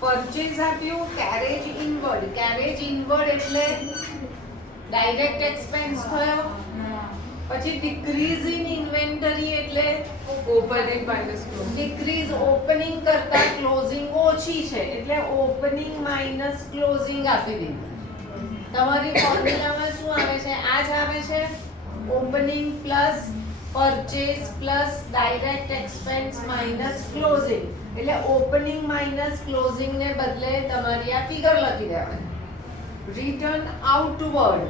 Purchase આપ્યું, carriage inward એટલે direct expense થયો. પછી ડિક્રીઝ ઇન ઇન્વેન્ટરી એટલે opening minus closing. Decrease opening કરતા ક્લોઝિંગ ઓછી છે એટલે ઓપનિંગ માઇનસ ક્લોઝિંગ આપી દીધું. તમારી ફોર્મ્યુલામાં શું આવે છે? આ જ આવે છે. Opening plus purchase plus direct expense minus closing. એટલે ઓપનિંગ માઇનસ ક્લોઝિંગ ને બદલે તમારી આ ફિગર લખી દેવાની. રિટર્ન આઉટવર્ડ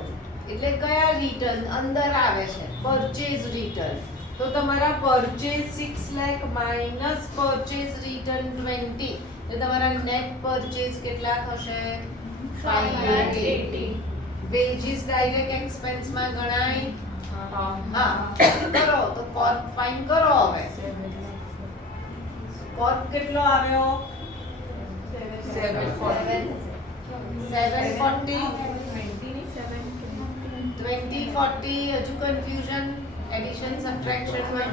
એટલે કયા રિટર્ન અંદર આવે છે? Purchase return. તો તમારા purchase 6 lakh minus purchase return 20 એટલે તમારા નેટ પરચેઝ કેટલા થશે? 580. વેજીસ ડાયરેક્ટ એક્સપેન્સ માં ગણાય? હા. કરો તો કોર્પ ફાઇન કરો. હવે કોર્પ કેટલો આવ્યો? 740. 20 40 હજુ કન્ફ્યુઝન? એડિશન સબટ્રેક્શન માં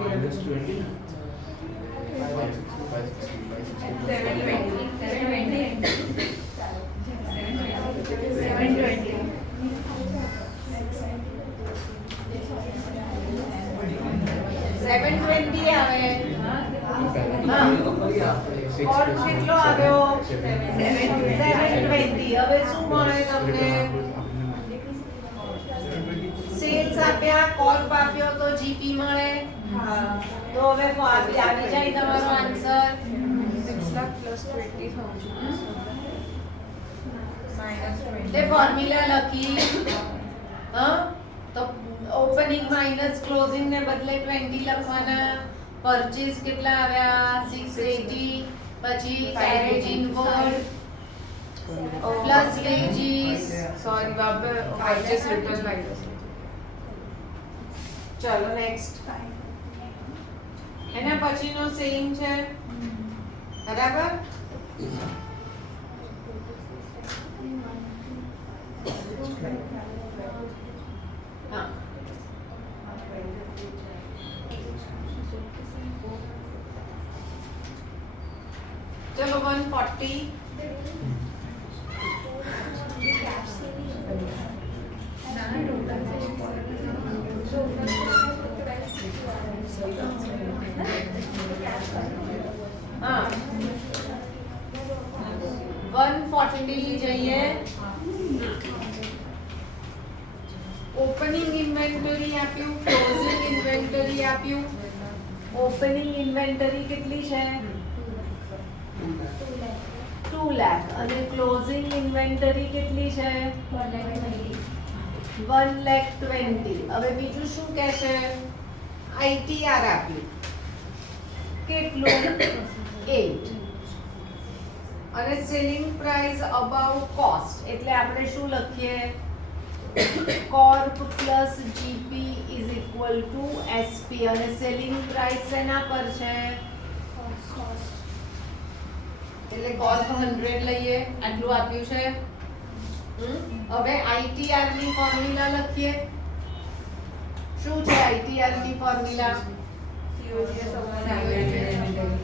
minus 20. 720 આવે. કોર્પ કેટલો આવ્યો? 720. હવે શું મળે તમને? સેલ્સ આપ્યા, કોર્પ આપ્યો તો જીપી મળે. તો હવે આવી જાય તમારો આન્સર 6 lakh plus 20,000 minus 20. તે ફોર્મ્યુલા લખી. હા, તો ઓપનિંગ માઇનસ ક્લોઝિંગ ને બદલે 20 લખવાના. પરચેઝ કેટલા આવ્યા? 680. પછી carriage inward plus veggies. Sorry, Baba. I just written like this. ચલો નેક્સ્ટ. એના પછીનો સેમ છે. બરાબર? હા. ચલો 140. હા 140 જઈએ. ઓપનિંગ ઇન્વેન્ટરી આપ્યું, ક્લોઝિંગ ઇન્વેન્ટરી આપ્યું. ઓપનિંગ ઇન્વેન્ટરી કેટલી છે? 2 લાખ. અને ક્લોઝિંગ ઇન્વેન્ટરી કેટલી છે? 1,20,000. હવે બીજું શું કહે છે? આઈટીઆર આપ્યું. કેટલું? 8. અને સેલિંગ પ્રાઇસ અબાઉ કોસ્ટ એટલે આપણે શું લખીએ? Corp plus G P is equal two SP. અને સેલિંગ પ્રાઇસ શેના પર છે? એટલે કોસ્ટ 100 લઈએ. આટલું આપ્યું છે. હવે આઈટીઆર ની ફોર્મ્યુલા લખીએ. શું છે આઈટીઆર ની formula?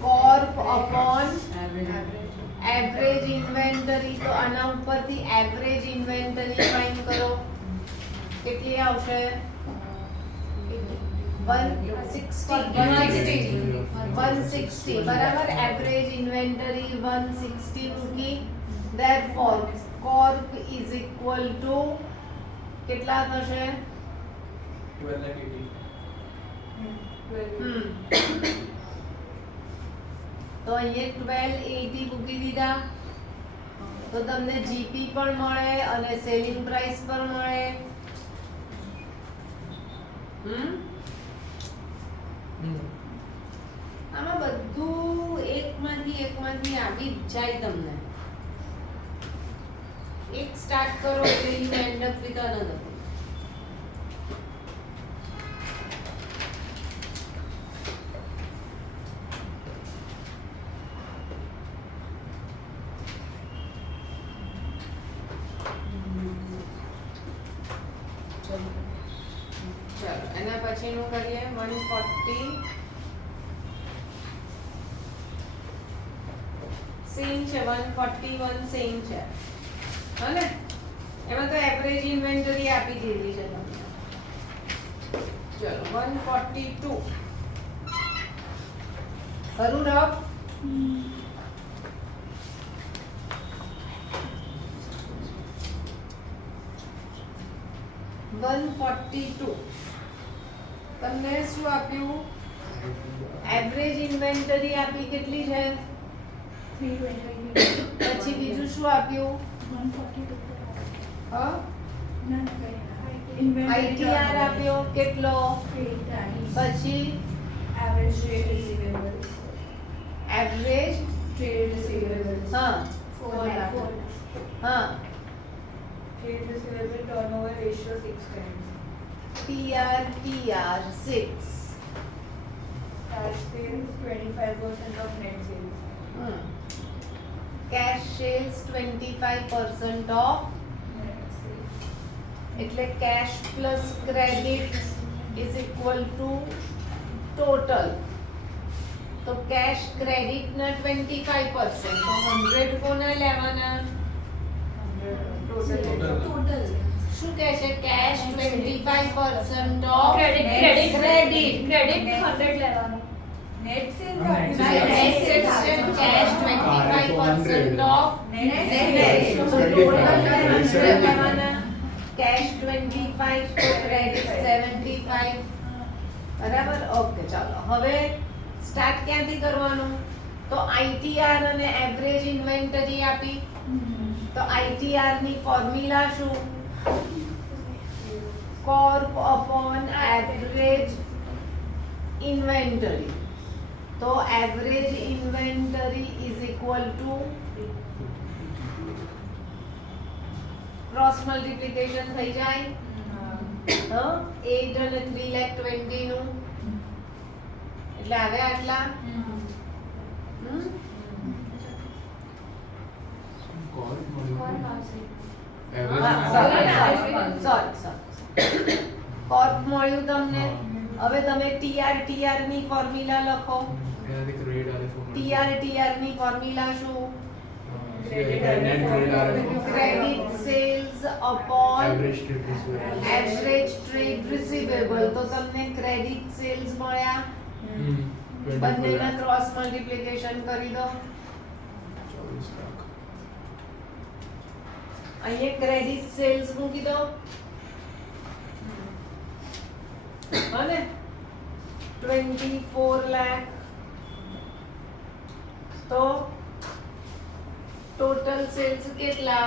Corp upon average inventory. તો આના ઉપરથી એવરેજ ઇન્વેન્ટરી ફાઇન્ડ કરો. કેટલી આવશે? 160. બરાબર. એવરેજ ઇન્વેન્ટરી 160 મૂકી. Therefore Corp is equal two કેટલા થશે? 12,80. તો અહીંયા 1280 મૂકી દીધા. તો તમને જીપી પણ મળે અને સેલિંગ પ્રાઇસ પણ મળે. આમાં બધું એકમાંથી આવી જ જાય તમને. એક સ્ટાર્ટ કરો એટલે you end up with another. ચલો એના પછીનું કરીએ 140. સેમ છે 141 સેમ છે હને એમાં તો એવરેજ ઇન્વેન્ટરી આપી દીધી છે તમને ચલો 142 કરું રફ 142 તમને શું આપ્યું એવરેજ ઇન્વેન્ટરી આપી કેટલી છે પછી બીજું શું આપ્યું આઈટીઆર આપ્યો કેટલો પછી એવરેજ હા હા turnover ratio 6 times. TR 6 Cash sales 25% of net sales. cash sales 25% of Net sales. એટલે cash plus credit is equal to total તો cash credit ના 25% તો 100 કોના લેવાના Total. શું કહે છે cash 25% of Credit. credit 100 લેવાનું. Net sales Net are sales. Net sales છે cash 25% of Net so sales. total 100 75. લેવાના cash 25 તો credit 75 બરાબર ઓકે ચાલો હવે સ્ટાર્ટ ક્યાંથી કરવાનું તો આઈટીઆર અને એવરેજ ઇન્વેન્ટરી આપી તો આઈટીઆર ની ફોર્મ્યુલા શું corp upon average inventory તો average inventory is equal to cross multiplication થઈ જાય 8 અને 3,20,000 નું એટલે આવે આટલા કોર્પ મળ્યું તમને હવે તમે ટીઆર ની ફોર્મ્યુલા લખો ટીઆર ની ફોર્મ્યુલા શું credit sales upon average trade receivable તો તમને ક્રેડિટ સેલ્સ મળ્યા બંનેના ક્રોસ મલ્ટીપ્લિકેશન કરી દો અહીંયા ક્રેડિટ સેલ્સ મૂકી દો અને 24 લાખ તો ટોટલ સેલ્સ કેટલા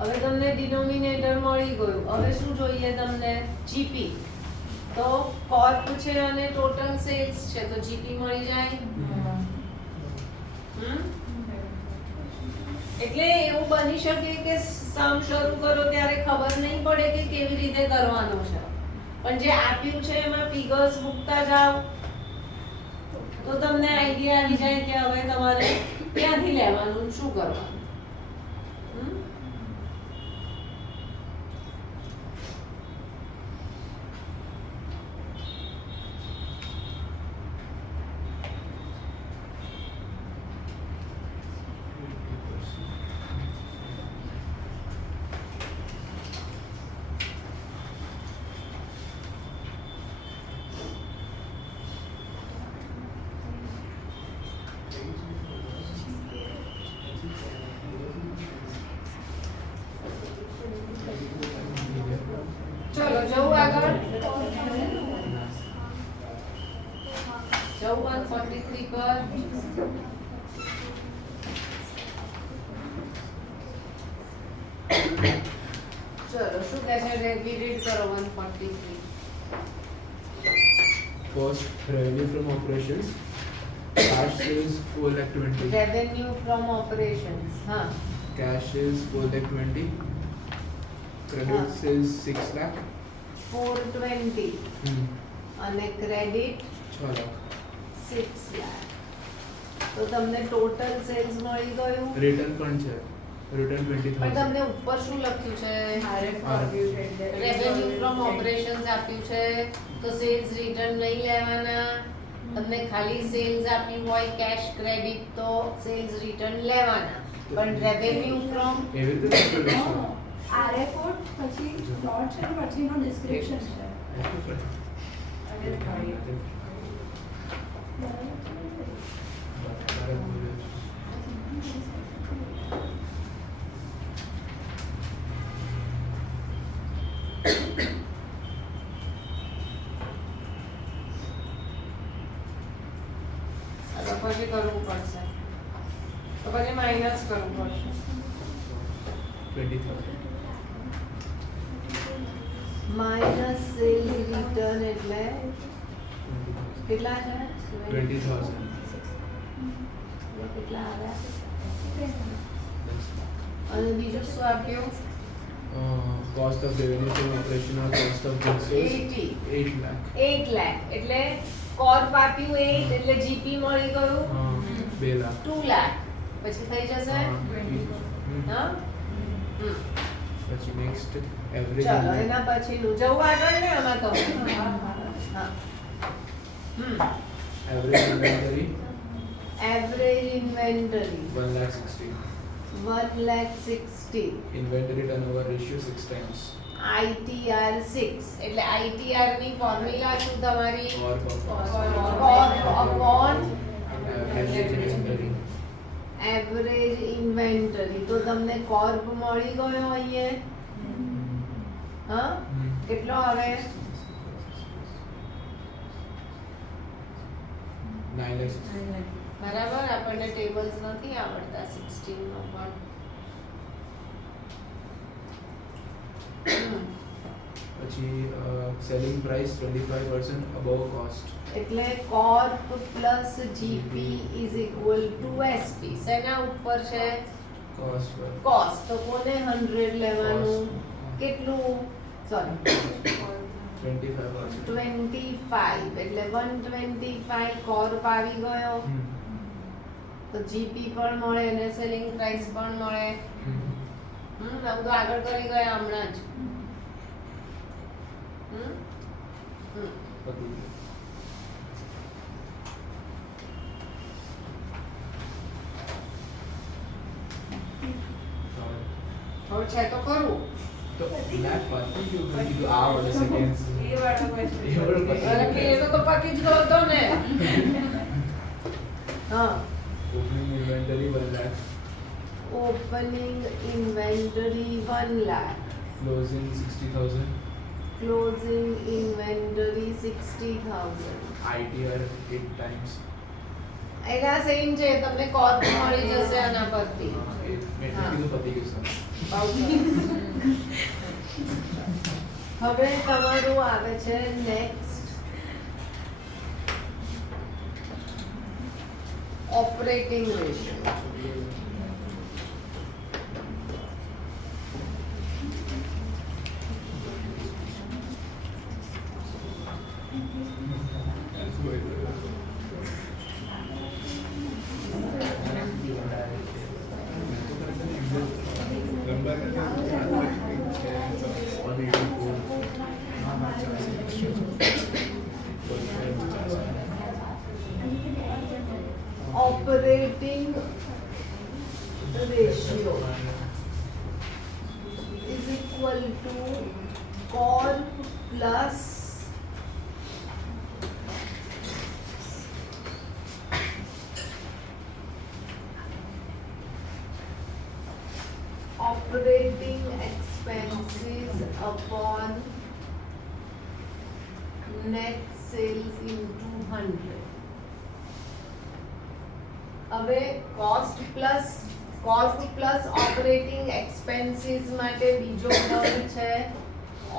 હવે તમને ડિનોમિનેટર મળી ગયું હવે શું જોઈએ તમને જીપી તો કોર્પ છે અને ટોટલ સેલ્સ છે તો જીપી મળી જાય એટલે એવું બની શકે કે સમ શરૂ કરો ત્યારે ખબર નહીં પડે કે કેવી રીતે કરવાનું છે પણ જે આપ્યું છે એમાં ફિગર્સ મૂકતા જાઓ તો તમને આઈડિયા આવી જાય કે હવે તમારે ક્યાંથી લેવાનું શું કરવાનું ચલો જવું આગળ જવું 143 પર ચલો શું કહે છે રીડ કરો 143 First, revenue from operations. Cash is 4,20,000. Revenue from operations હા Cash is 4,20,000. Credits is 6 lakh. 420 Hmm. અને ક્રેડિટ 6 lakh. 6 લાખ. તો તમને ટોટલ સેલ્સ મળી ગયું. Return પણ છે. Return પણ 20,000. તમને ઉપર શું લખ્યું છે? RF આપ્યું છે એટલે રેવન્યુ ફ્રોમ ઓપરેશન્સ આપ્યું છે તો સેલ્સ રિટર્ન નહીં લેવાના. તમને ખાલી સેલ્સ આપ્યું હોય કેશ ક્રેડિટ તો સેલ્સ રિટર્ન લેવાના. પણ રેવન્યુ ફ્રોમ એવી રીતે શું કરે છે? RFO પછી પ્લોટ છે ને પછીનો ડિસ્ક્રિપ્શન છે. એટલું કરે. અને ભાઈ બરાબર બોલે છે. તો પછી કરવું પડશે. તો પછી માઇનસ કરવું પડશે. 20,000. માઇનસ સેલ્સ રિટર્ન એટલે કેટલા છે? 20,000. કેટલા આવ્યા? અને બીજું શું આપ્યું? Cost of revenue from operation or cost of goods sold 8 lakh. 8 lakh. એટલે કોર્પ આપ્યું 8 એટલે જીપી મળી ગયું 2 lakh. 2 લાખ. પછી થઈ જશે હા. પછી next average ચલો inventory. એના પછીનું જવું આગળ ને આમાં તો હા. Average inventory average inventory 1,60,000. 1,60,000. Inventory turnover ratio 6 times. ITR 6 એટલે ITR ની ફોર્મ્યુલા શું તમારી? Corp of cost. Corp upon Average inventory. Average inventory. તો તમને કોર્પ મળી ગયો અહીંયા હા. કેટલો આવે? 9 lakhs. બરાબર. આપણને ટેબલ્સ નથી આવડતા 16 નો પણ પછી selling price 25% above cost. એટલે Corp plus G P is equal two SP. શેના ઉપર છે? Cost પર. કોસ્ટ. તો કોને 100 લેવાનું? Cost. કેટલું? સોરી 25%. 25 એટલે 125 કોર્પ આવી ગયો. તો જીપી પણ મળે અને સેલિંગ પ્રાઇસ પણ મળે. આમ તો આગળ કરી ગયા હમણાં જ. પતી ગયું. હવે છે તો કરવું. તો ના પતી ગયું. મેં કીધું આ વાળો seconds. એ વાળો question એ વાળો પતી અરે કે એનો તો પતી જ ગયો તો ને. હા. Opening inventory 1 lakh. Opening inventory 1 lakh. Closing 60,000. Closing inventory 60,000. ITR 8 times. એના સેમ છે. તમને કોર્પ મળી જશે આના પરથી. મેં હા. કીધું પતી ગયું સર. બહુ સરસ. હવે તમારું આવે છે next operating ratio. Operating ratio is equal to corp plus operating expenses upon net sales into 100. હવે કોસ્ટ પ્લસ ઓપરેટિંગ એક્સપેન્સીસ માટે બીજો ટર્મ છે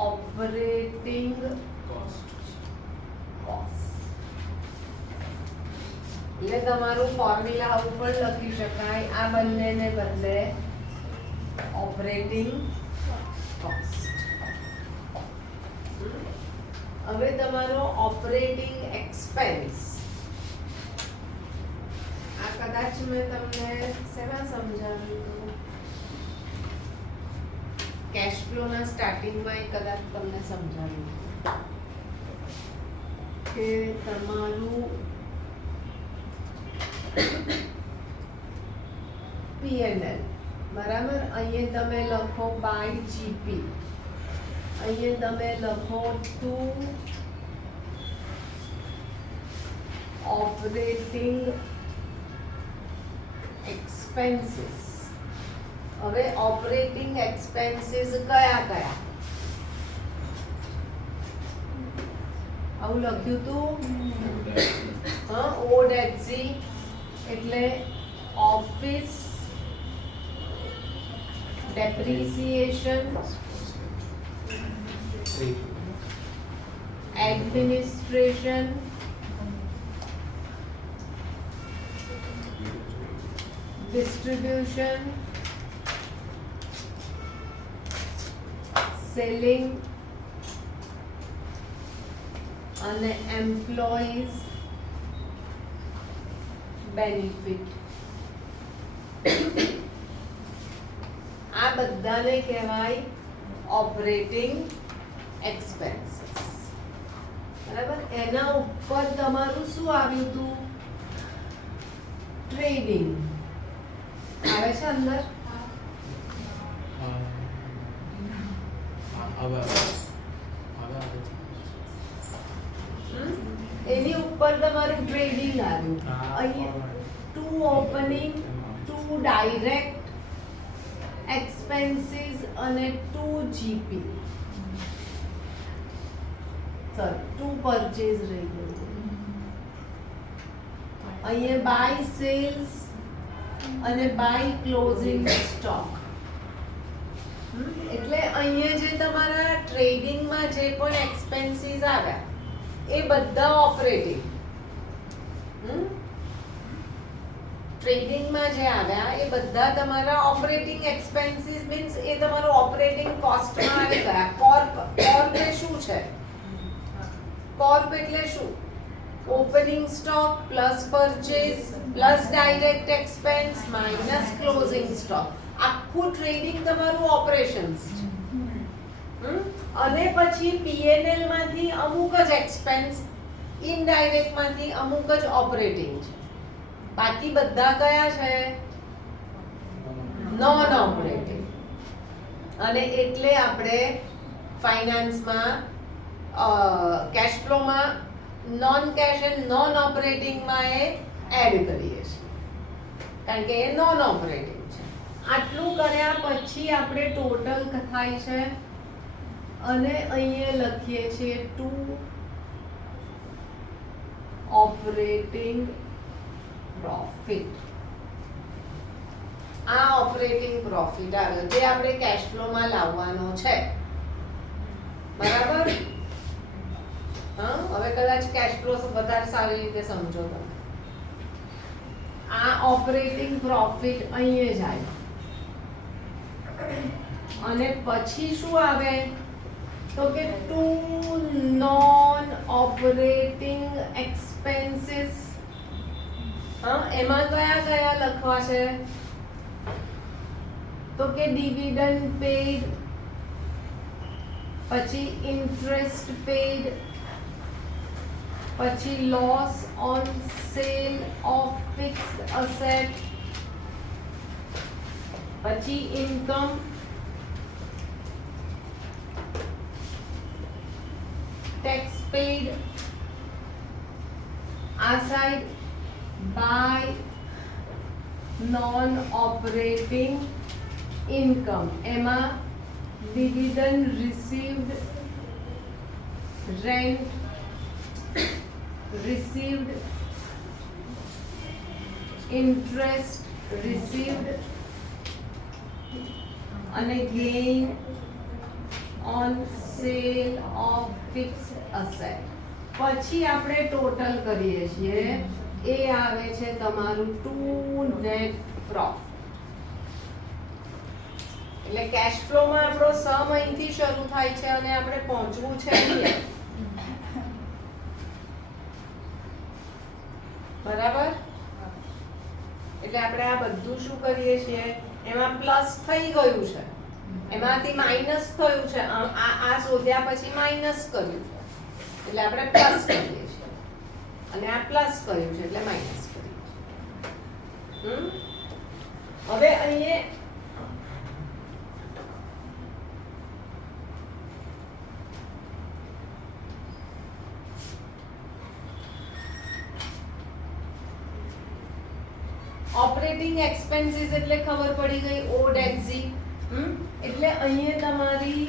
ઓપરેટિંગ Cost. કોસ્ટ. એટલે તમારું ફોર્મ્યુલા ઉપર લખી શકાય આ બંનેને બદલે ઓપરેટિંગ કોસ્ટ. હવે તમારો ઓપરેટિંગ એક્સપેન્સ, આ કદાચ મેં તમને શેમાં સમજાવ્યું હતું, કેશ ફ્લોના સ્ટાર્ટિંગમાં કદાચ તમને સમજાવ્યું કે તમારું P&L બરાબર, અહીંયા તમે લખો બાય જીપી, અહીંયા તમે લખો ટુ ઓપરેટિંગ એક્સપેન્સીસ. હવે ઓપરેટિંગ એક્સપેન્સીસ કયા કયા? આવું લખ્યું તું, હા, ઓડેટસી એટલે office depreciation, administration, distribution, selling અને employees benefit. આ બધાને કહેવાય ઓપરેટિંગ એક્સપેન્સીસ. બરાબર, એના ઉપર તમારું શું આવ્યું હતું? ટ્રેડિંગ આવે છે અંદર. એની ઉપર તમારું ટ્રેડિંગ આવ્યું. અહીંયા to opening, to direct expenses અને 2 GP, sorry 2 purchase રહી ગયું. અહીંયા બાય સેલ્સ અને બાય ક્લોઝિંગ સ્ટોક. એટલે અહીંયા જે તમારા ટ્રેડિંગમાં જે પણ એક્સપેન્સીસ આવ્યા એ બધા ઓપરેટિંગ. ટ્રેડિંગમાં જે આવ્યા એ બધા તમારા ઓપરેટિંગ એક્સપેન્સીસ, મીન્સ એ તમારો ઓપરેટિંગ કોસ્ટમાં આવી ગયા. કોર્પ એ શું છે? કોર્પ એટલે શું? Opening stock plus purchase plus direct expense minus closing stock. આખું ટ્રેડિંગ તમારું ઓપરેશન્સ છે. અને પછી P&L માંથી અમુક જ એક્સપેન્સ, ઇનડાયરેક્ટ માંથી અમુક જ ઓપરેટિંગ છે. બાકી બધા કયા છે? Non operating. અને એટલે આપણે ફાઇનાન્સમાં કેશ ફ્લોમાં નોન કેશ એન્ડ નોન ઓપરેટિંગમાં એ એડ કરીએ છીએ, કારણ કે એ નોન ઓપરેટિંગ છે. આટલું કર્યા પછી આપણે ટોટલ થાય છે અને અહીંયા લખીએ છીએ ટુ ઓપરેટિંગ પ્રોફિટ. આ ઓપરેટિંગ પ્રોફિટ આવ્યો જે આપણે કેશ ફ્લોમાં લાવવાનો છે. બરાબર, હા. હવે કદાચ કેશ ફ્લો વધારે સારી રીતે સમજો તમે. આ ઓપરેટિંગ પ્રોફિટ અહીંયા જાય અને પછી શું આવે તો કે ટુ નોન ઓપરેટિંગ એક્સપેન્સીસ. હા, એમાં કયા કયા લખવા છે તો કે ડિવિડન્ડ પેડ, પછી ઇન્ટરેસ્ટ પેડ, પછી loss on sale of fixed asset, પછી ઇન્કમ, ટેક્સ પેડ. આ side by non operating income, એમાં dividend received, rent received, interest received અને gain on sale of fixed asset. પછી આપણે ટોટલ કરીએ છીએ, એ આવે છે તમારું ટુ નેટ પ્રોફિટ. એટલે કેશ ફ્લોમાં આપણો સમ અહીંથી શરૂ થાય છે અને આપણે પહોંચવું છે અહીંયા. બરાબર? એટલે આપણે આ બધું શું કરીએ છીએ, એમાં પ્લસ થઈ ગયું છે, એમાંથી માઇનસ થયું છે, આ શોધ્યા પછી માઇનસ કર્યું છે એટલે આપણે પ્લસ કરીએ છીએ, અને આ પ્લસ કર્યું છે એટલે માઇનસ કરીએ છીએ. હવે અહીંયા ઓપરેટિંગ એક્સપેન્સીસ એટલે ખબર પડી ગઈ, ઓડેક્સી. એટલે અહીંયા તમારી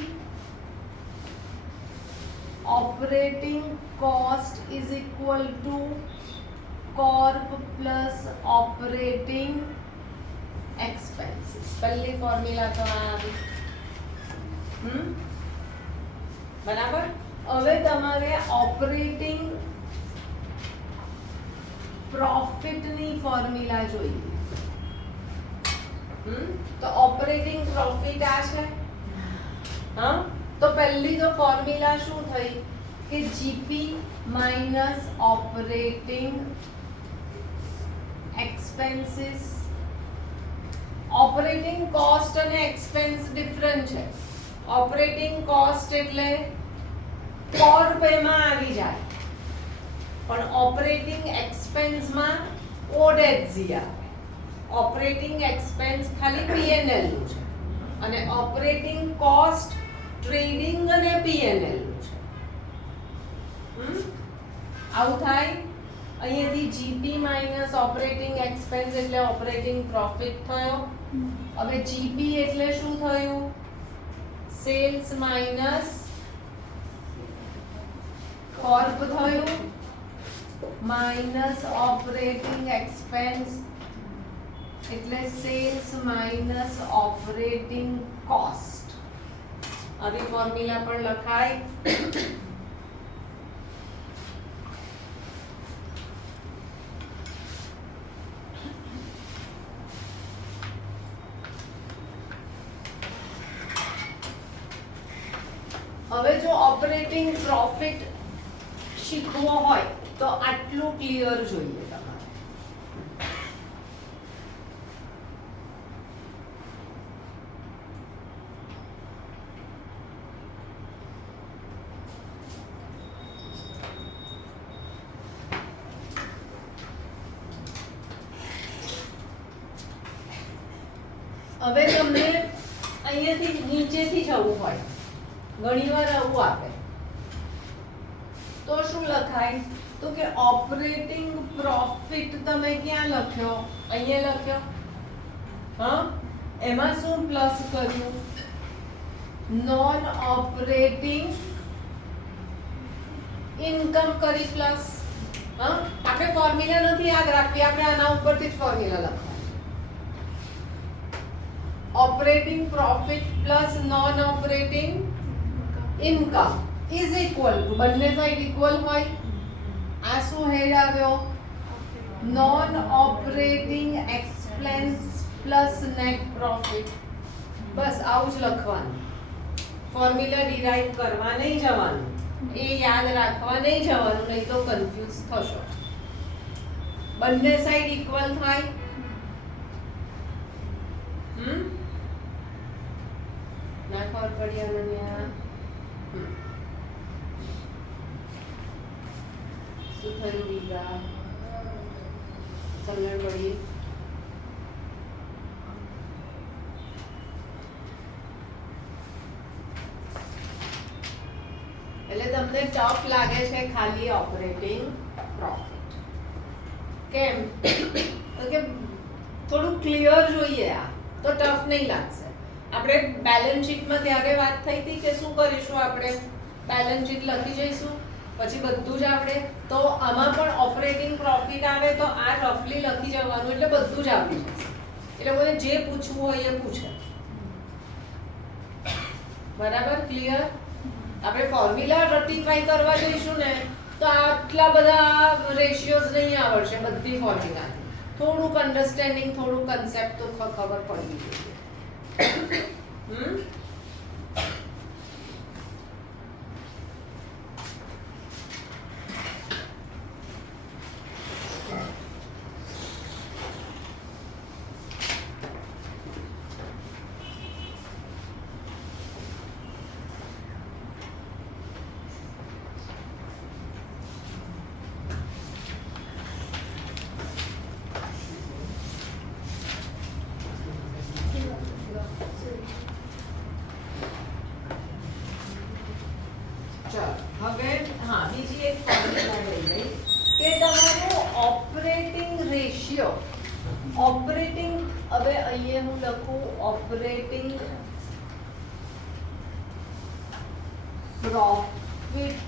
operating cost is equal two Corp plus operating expenses. પહેલી ફોર્મ્યુલા તો આ આવી. બરાબર? હવે તમારે ઓપરેટિંગ પ્રોફિટની ફોર્મ્યુલા જોઈએ. તો ઓપરેટિંગ પ્રોફિટ આ છે. હા, તો પહેલી તો ફોર્મ્યુલા શું થઈ કે GP minus operating expenses. Operating cost અને એક્સપેન્સ ડિફરન્ટ છે. ઓપરેટિંગ કોસ્ટ એટલે કોર્પ એમાં આવી જાય, પણ ઓપરેટિંગ એક્સપેન્સમાં ઓડેક્સી આવે. ઓપરેટિંગ એક્સપેન્સ ખાલી P&L નું છે અને ઓપરેટિંગ કોસ્ટ ટ્રેડિંગ અને P&L નું છે. આવું થાય. અહીંયાથી જીપી માઈનસ ઓપરેટિંગ એક્સપેન્સ એટલે ઓપરેટિંગ પ્રોફિટ થયો. હવે જીપી એટલે શું થયું? સેલ્સ માઈનસ કોર્પ થયું, માઇનસ ઓપરેટિંગ એક્સપેન્સ એટલે સેલ્સ માઇનસ ઓપરેટિંગ કોસ્ટ. આવી ફોર્મ્યુલા પણ લખાય. હવે જો ઓપરેટિંગ પ્રોફિટ શીખવો હોય તો આટલું ક્લિયર જોઈએ તમારે. હવે તમને અહીંયાથી નીચેથી જવું હોય, ઘણીવાર આવું આપે, તો શું લખાય? તો કે ઓપરેટિંગ પ્રોફિટ તમે ક્યાં લખ્યો? અહીંયા લખ્યો. હા, એમાં શું પ્લસ કર્યું? નોન ઓપરેટિંગ ઇન્કમ કરી પ્લસ. હા, આપણે ફોર્મ્યુલા નથી યાદ રાખવી, આપણે આના ઉપરથી જ ફોર્મ્યુલા લખવાની. Operating profit plus non operating income is equal to, બંને સાઈડ ઇક્વલ હોય. આ શું હેડ આવ્યો? Non operating expense plus net profit. બસ આવું જ લખવાનું. ફોર્મ્યુલા ડિરાઈવ કરવા નહીં જવાનું, એ યાદ રાખવા નહીં જવાનું, નહીં તો કન્ફ્યુઝ થશો. બંને સાઈડ ઇક્વલ થાય. ના ખબર પડી અનન્યા? શું થયું બીજા? સમજણ પડી? એટલે તમને ટફ લાગે છે ખાલી ઓપરેટિંગ પ્રોફિટ. કેમ? તો કે થોડું ક્લિયર જોઈએ, આ તો ટફ નહીં લાગશે. આપણે બેલેન્સ શીટમાં ત્યારે વાત થઈ હતી કે શું કરીશું, આપણે બેલેન્સ શીટ લખી જઈશું પછી બધું જ આપણે, તો આમાં પણ ઓપરેટિંગ પ્રોફિટ આવે તો આ રફલી લખી જવાનું એટલે બધું જ આવડી જશે. એટલે કોઈને જે પૂછવું હોય એ પૂછે. બરાબર? ક્લિયર? આપણે ફોર્મ્યુલા રટિફાઈ કરવા જઈશું ને તો આટલા બધા રેશિયોઝ નહીં આવડશે બધી ફોર્મ્યુલાની. થોડુંક અન્ડરસ્ટેન્ડિંગ, થોડું કન્સેપ્ટ તો ખબર પડવી જોઈએ. રેશિયો ઓપરેટિંગ, હવે અહીંયા હું લખું ઓપરેટિંગ પ્રોફિટ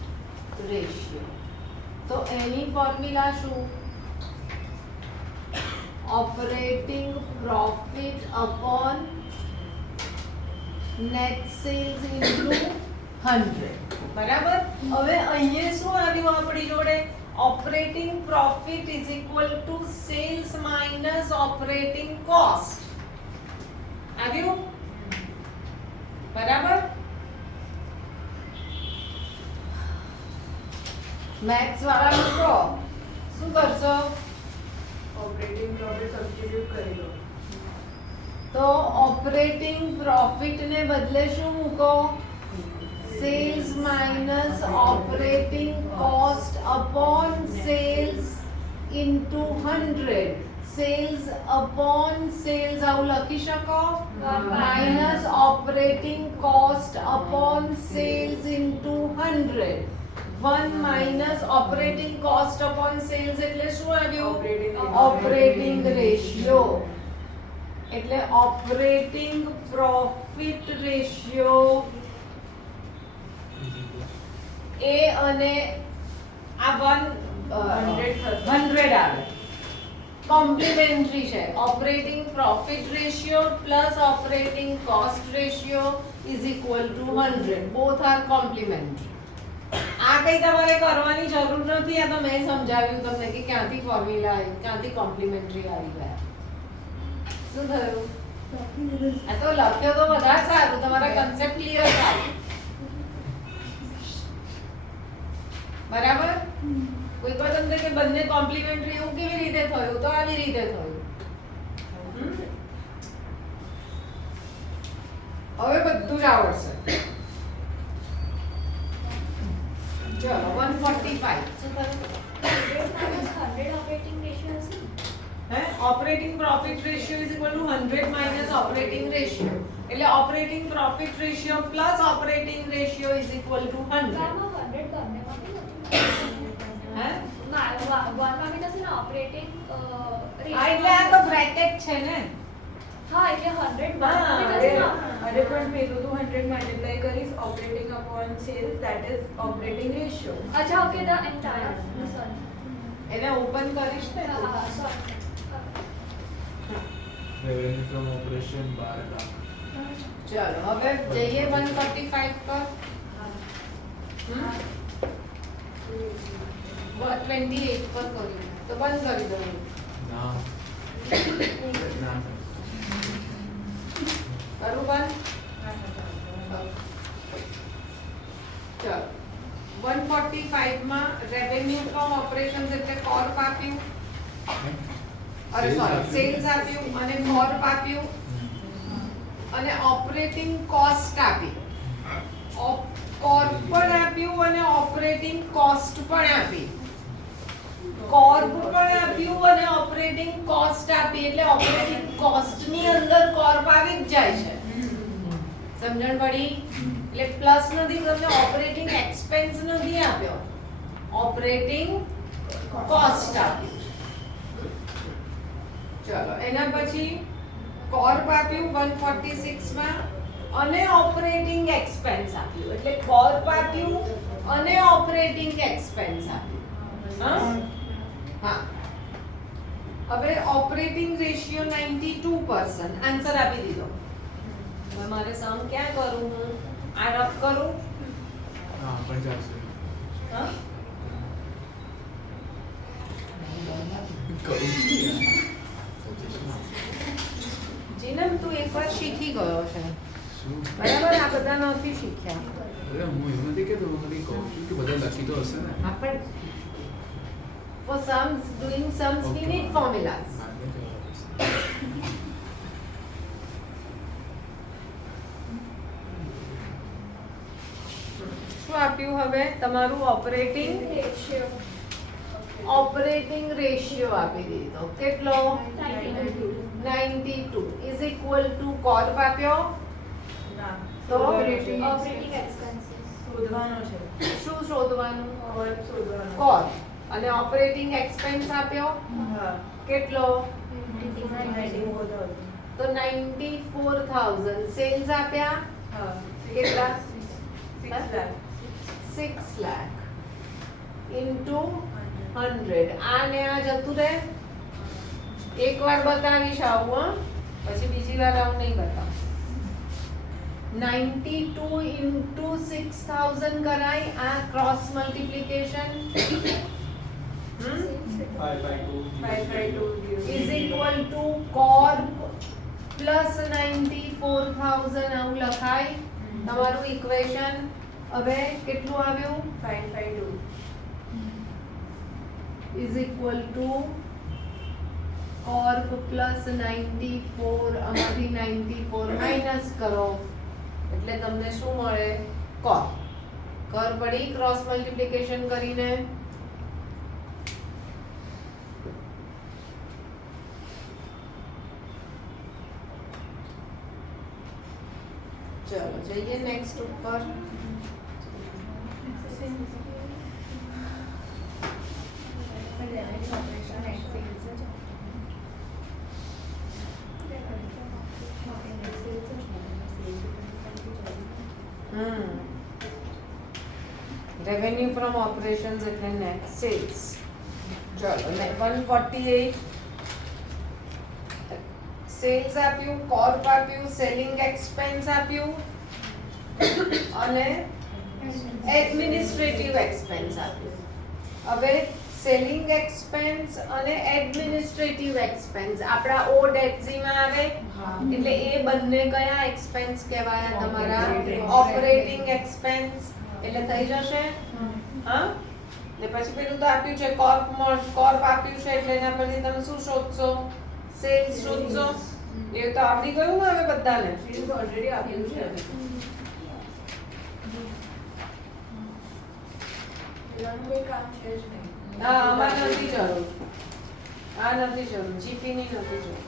રેશિયો, તો એની ફોર્મ્યુલા શું? Operating profit upon net sales into 100. બરાબર. હવે અહીંયા શું આવ્યું આપણી જોડે? Operating profit is equal to sales minus operating cost આવ્યું. બરાબર. મેથ્સ વાળા લોકો શું કરશો? ઓપરેટિંગ પ્રોફિટ સબસ્ટિટ્યુટ કરી દો. તો ઓપરેટિંગ પ્રોફિટ ને બદલે શું મૂકો? Sales minus operating cost upon sales into 100. Sales upon sales આવું લખી શકો. Minus operating cost upon sales into 100. 1 minus operating cost upon sales એટલે શું આવ્યું? Operating ratio. એટલે ઓપરેટિંગ પ્રોફિટ રેશિયો એ અને આ 100 આવે, કોમ્પ્લિમેન્ટરી છે. Operating profit ratio plus operating cost ratio is equal to 100. Both are complementary. આ કઈ તમારે કરવાની જરૂર નથી. આ તો મેં સમજાવ્યું તમને કે ક્યાંથી ફોર્મ્યુલા આવી, ક્યાંથી કોમ્પ્લિમેન્ટરી આવી ગયા. શું થયું? આ તો લખ્યો તો વધારે સારું, તમારા કન્સેપ્ટ ક્લિયર થાય. બરાબર. કોઈ કોઈ તમને કે બંને કોમ્પ્લિમેન્ટરી, એવું કેવી રીતે થયું? તો આવી રીતે થયું. હવે બધું જ આવડશે. ચલો 145 શું થયું? 100 operating ratio હશે. Operating profit ratio is equal to 100 minus operating ratio. એટલે operating profit ratio plus operating ratio is equal to 100. આમાં 100 બંનેમાં બી નથી. હે? વનમાં બી નથી ને operating એટલે આ તો બ્રેકેટ છે ને. હા એટલે 100 હા, બંનેમાં બી નથી ને. અરે પણ પેલું તું 100 મલ્ટીપ્લાય કરીશ operating upon sales, that is operating ratio. અચ્છા ઓકે ધ એન્ટાયર સોરી. એને ઓપન કરીશ ને. હા sorry. Revenue from operation 12 lakh. ચલો હવે જઈએ 145 પર. 28 પર કર્યું તો બંધ કરી દઉં. ના. ના. કરું બંધ. ચલો 145 માં રેવન્યુ ફ્રોમ ઓપરેશન્સ એટલે કોર્પ આપ્યું, અરે સોરી સેલ્સ આપ્યું અને કોર્પ આપ્યું અને ઓપરેટિંગ કોસ્ટ આપી. કોર્પ પણ આપ્યું અને ઓપરેટિંગ કોસ્ટ પણ આપી. કોર્પ પણ આપ્યું અને ઓપરેટિંગ કોસ્ટ આપી એટલે ઓપરેટિંગ કોસ્ટ ની અંદર કોર્પ આવી જ જાય છે. સમજણ પડી? એટલે પ્લસ નથી, તમને ઓપરેટિંગ એક્સપેન્સ નથી આપ્યો, ઓપરેટિંગ કોસ્ટ આપ્યું. ચલો એના પછી કોર્પ આપ્યું 146 માં અને ઓપરેટિંગ એક્સપેન્સ આપ્યું. એટલે કોર્પ આપ્યું અને ઓપરેટિંગ એક્સપેન્સ આપ્યું. હા. હવે ઓપરેટિંગ રેશિયો 92%. આન્સર આપી દીધો. હવે મારે સમ ક્યાં કરું? હું આ રફ કરું. હા પણ ચાલશે. હા કરું છું યાર. જીનમ તું એકવાર શીખી ગયો છે શું? બરાબર. આ બધા નથી શીખ્યા. અરે હું એવું નથી કહેતો, હું ખાલી કહું છું કે બધા લખી તો હશે ને. આપણે for sums doing sums we need formulas. શું આપ્યું હવે? તમારું ઓપરેટિંગ રેશિયો આપી દીધો. કેટલો? 92 is equal to કોર્પ આપ્યો ના તો ઓપરેટિંગ expenses. શોધવાનો છે. શું શોધવાનું? કોર્પ શોધવાનો. કોર્પ અને ઓપરેટિંગ એક્સપેન્સ આપ્યો હા કેટલો? 94,000. તો 94,000 સેલ્સ આપ્યા હા. કેટલા? 6 lakh. 6 lakh into 100. આ ને આ જતું રહે. એકવાર બતાવીશ આવું, હા, પછી બીજી વાર આવું નહીં બતાવું. 92 into 6,000 કરાય. આ cross multiplication 552. is equal to corp plus 94,000 આવું લખાય. તમારું ઇક્વેશન હવે કેટલું આવ્યું? 552. is equal to corp plus 94 આમાંથી 94 માઇનસ કરો એટલે તમને શું મળે? corp. ખબર પડી ક્રોસ મલ્ટીપ્લિકેશન કરીને? ચલો જઈએ નેક્સ્ટ ઉપર. રેવન્યુ ફ્રોમ ઓપરેશન્સ એટલે નેટ સેલ્સ. ચલો 148 સેલ્સ આપ્યું, કોર્પ આપ્યું, સેલિંગ એક્સપેન્સ આપ્યું અને એડમિનિસ્ટ્રેટિવ એક્સપેન્સ આપ્યું. હવે સેલિંગ એક્સપેન્સ અને એડમિનિસ્ટ્રેટિવ એક્સપેન્સ આપણા ODETC માં આવે. એટલે એ બંને કયા એક્સપેન્સ કહેવાય? તમારા ઓપરેટિંગ એક્સપેન્સ. એટલે થઈ જશે. હા, ને પછી પેલું તો આપ્યું છે કોર્પ આપ્યું છે એટલે એના પરથી તમે શું શોધશો? સેલ્સ શોધશો. એ તો આવડી ગયું ને હવે બધાને. It is already આપ્યું છે. એનું કોઈ કામ છે જ નહીં. હા, આમાં નથી જરૂર. આ નથી જરૂર. જીપી ની નથી જરૂર.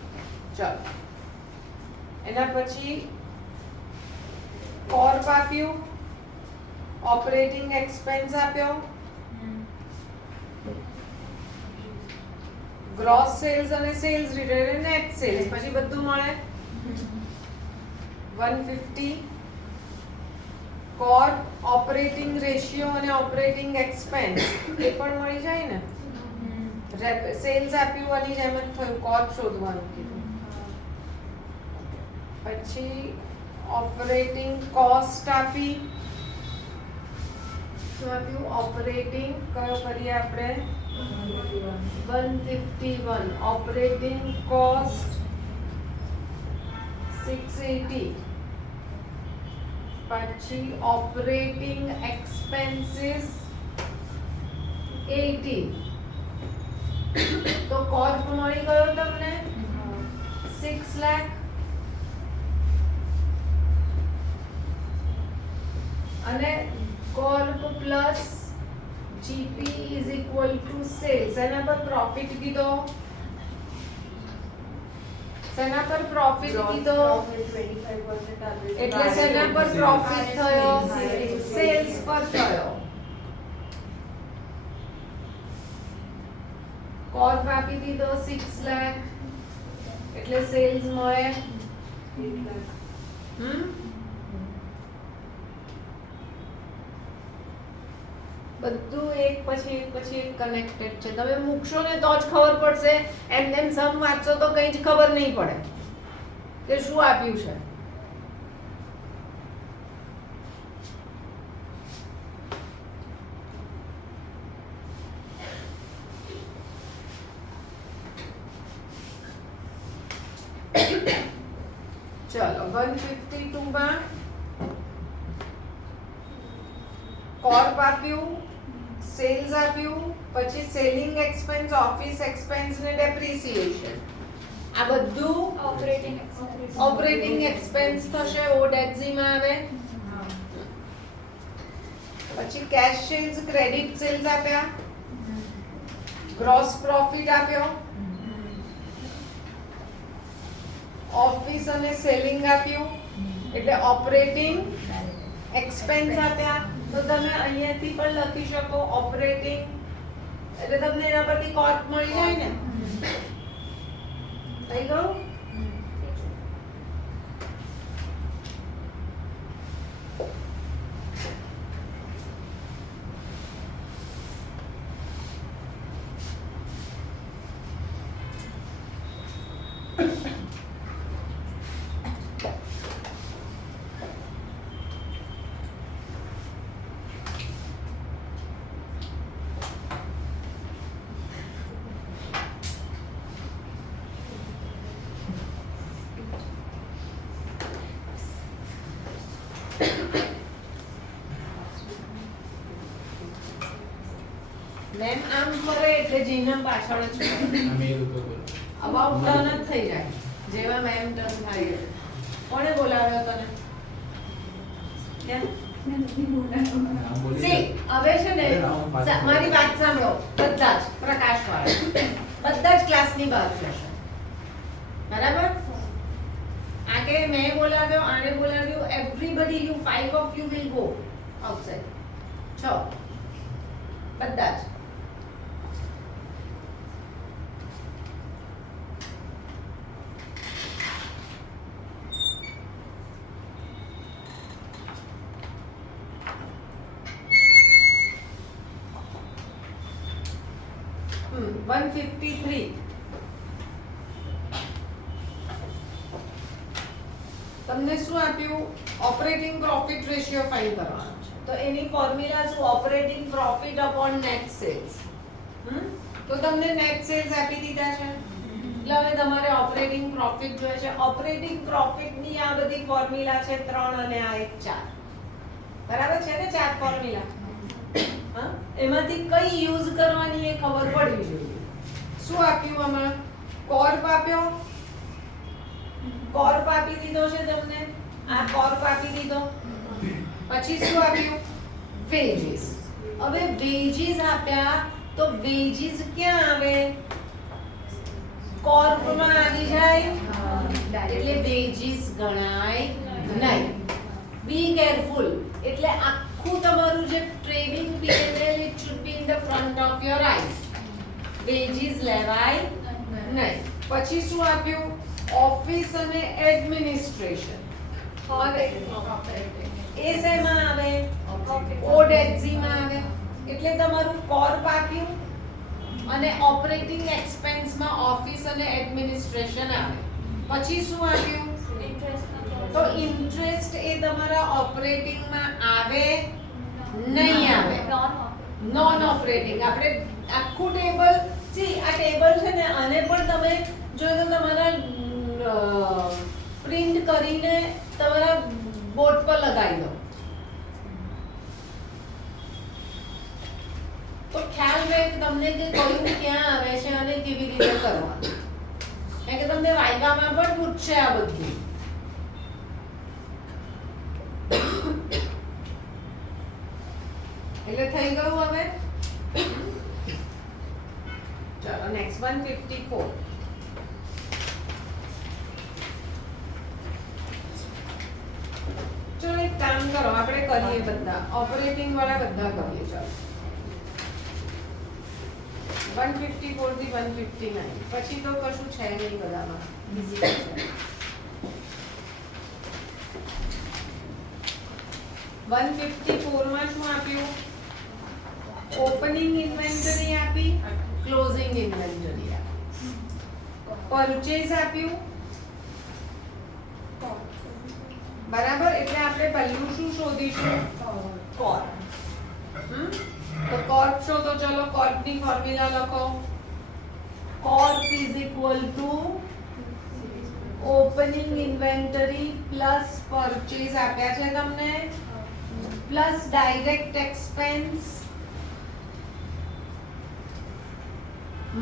ચલો એના પછી કોર્પ આપ્યું, ઓપરેટિંગ એક્સપેન્સ આપ્યો, ગ્રોસ સેલ્સ અને સેલ્સ રિટર્ન અને નેટ સેલ્સ. પછી બધું મળે 150 કોર્પ, ઓપરેટિંગ રેશિયો અને ઓપરેટિંગ એક્સપેન્સ એ પણ મળી જાય ને. સેલ્સ આપ્યું આની જેમ જ થયું. કોર્પ શોધવાનું કીધું. પછી ઓપરેટિંગ કોસ્ટ આપી. શું આપ્યું? ઓપરેટિંગ કયો કરીએ આપણે? 151. Operating cost 680. પછી ઓપરેટિંગ એક્સપેન્સીસ 80. તો કોર્પ મળી ગયો તમને 6 લાખ અને કોર્પ plus G P is equal to sales. એના પર પ્રોફિટ કીધો. શેના પર પ્રોફિટ કીધો? 25% આવે છે. એટલે શેના પર પ્રોફિટ થયો? સેલ્સ પર થયો. કોર્પ આપી દીધો 6 લાખ એટલે સેલ્સ મળે 8 lakh. બધું એક પછી એક કનેક્ટેડ છે. તમે મૂકશો ને તો જ ખબર પડશે. એમને સમ વાંચશો તો કંઈ જ ખબર નહીં પડે કે શું આપ્યું છે. ચલો 152 માં કોર્પ આપ્યું, સેલ્સ આપ્યું, પછી સેલિંગ એક્સપેન્સ, ઓફિસ એક્સપેન્સ ને ડેપ્રિસિએશન. આ બધું ઓપરેટિંગ એક્સપેન્સ થશે. ODETC માં આવે. પછી કેશ સેલ્સ, ક્રેડિટ સેલ્સ આપ્યા, ગ્રોસ પ્રોફિટ આપ્યો, ઓફિસ અને સેલિંગ આપ્યું એટલે ઓપરેટિંગ એક્સપેન્સ આપ્યા. તો તમે અહીંયાથી પણ લખી શકો ઓપરેટિંગ એટલે તમને એના પરથી કોર્પ મળી જાય ને. થઈ ગયું? મેમ આમ ફરે એટલે જીના પાછળ જ ફરે. અમે એ લોકો બોલો. અબાઉટ ટર્ન જ થઈ જાય જેવા મેમ ટર્ન થાય એટલે. કોણે બોલાવ્યો તને? મેં નથી બોલાવ્યો. નામ બોલી સી હવે છે ને અરે રામ, પાછળ. મારી વાત સાંભળો બધા જ પ્રકાશવાળા બધા જ ક્લાસની બહાર જશે બરાબર આ કે મેં બોલાવ્યો આને બોલાવ્યો everybody you 5 of you will go outside 6 બધા જ Hmm, 153 તમને શું આપ્યું ઓપરેટિંગ પ્રોફિટ રેશિયો ફાઇન્ડ કરવાનો છે તો એની ફોર્મ્યુલા શું operating profit upon net sales તો તમને નેટ સેલ્સ આપી દીધા છે એટલે હવે તમારે ઓપરેટિંગ પ્રોફિટ જોઈએ છે ઓપરેટિંગ પ્રોફિટ ની આ બધી ફોર્મ્યુલા છે 3 અને આ એક 4 બરાબર છે ને 4 ફોર્મ્યુલા હા એમાંથી કઈ યુઝ કરવાની એ ખબર પડવી જોઈએ શું આપ્યું આમાં કોર્પ આપ્યો કોર્પ આપી દીધો છે તમને આ કોર્પ આપી દીધો પછી શું આપ્યું વેજીસ હવે વેજીસ આપ્યા તો વેજીસ ક્યાં આવે કોર્પમાં આવી જાય એટલે વેજીસ ગણાય નહીં બી કેરફુલ એટલે આખું તમારું જે trading P&L it should be in the front of your eyes veggies લેવાય નહીં પછી શું આપ્યું ઓફિસ અને એડમિનિસ્ટ્રેશન હવે એ શેમાં આવે ઓડેક્સી માં આવે એટલે તમારું કોર્પ આપ્યું અને ઓપરેટિંગ એક્સપેન્સ માં ઓફિસ અને એડમિનિસ્ટ્રેશન આવે પછી શું આપ્યું તો ઇન્ટરેસ્ટ એ તમારા ઓપરેટિંગ માં આવે નહીં આવે નોન ઓપરેટિંગ આપણે આખું ટેબલ સી આ ટેબલ છે ને આને પણ તમે જો તમારા પ્રિન્ટ કરીને તમારા બોર્ડ પર લગાવી દો તો ખ્યાલ રહે કે તમને કે કયું ક્યાં આવે છે અને કેવી રીતે કરવાનું કારણ કે તમને વાયકામાં પણ પૂછશે આ બધું એટલે થઈ ગયું હવે ચલો નેક્સ્ટ 154 ચલો એક કામ કરો આપણે કરીએ બધા ઓપરેટિંગ વાળા બધા કરીએ ચાલો 154 થી 159 પછી તો કશું છે નહીં બધામાં ઈઝી છે 154 માં શું આપ્યું ઓપનિંગ ઇન્વેન્ટરી આપી ક્લોઝિંગ ઇન્વેન્ટરી આપી પરચેઝ આપ્યું બરાબર એટલે આપણે પહેલું શું શોધીશું કોર્પ તો કોર્પ શોધો ચલો કોર્પ ની ફોર્મ્યુલા લખો Corp is equal two opening inventory plus purchase આપ્યા છે તમને plus direct expense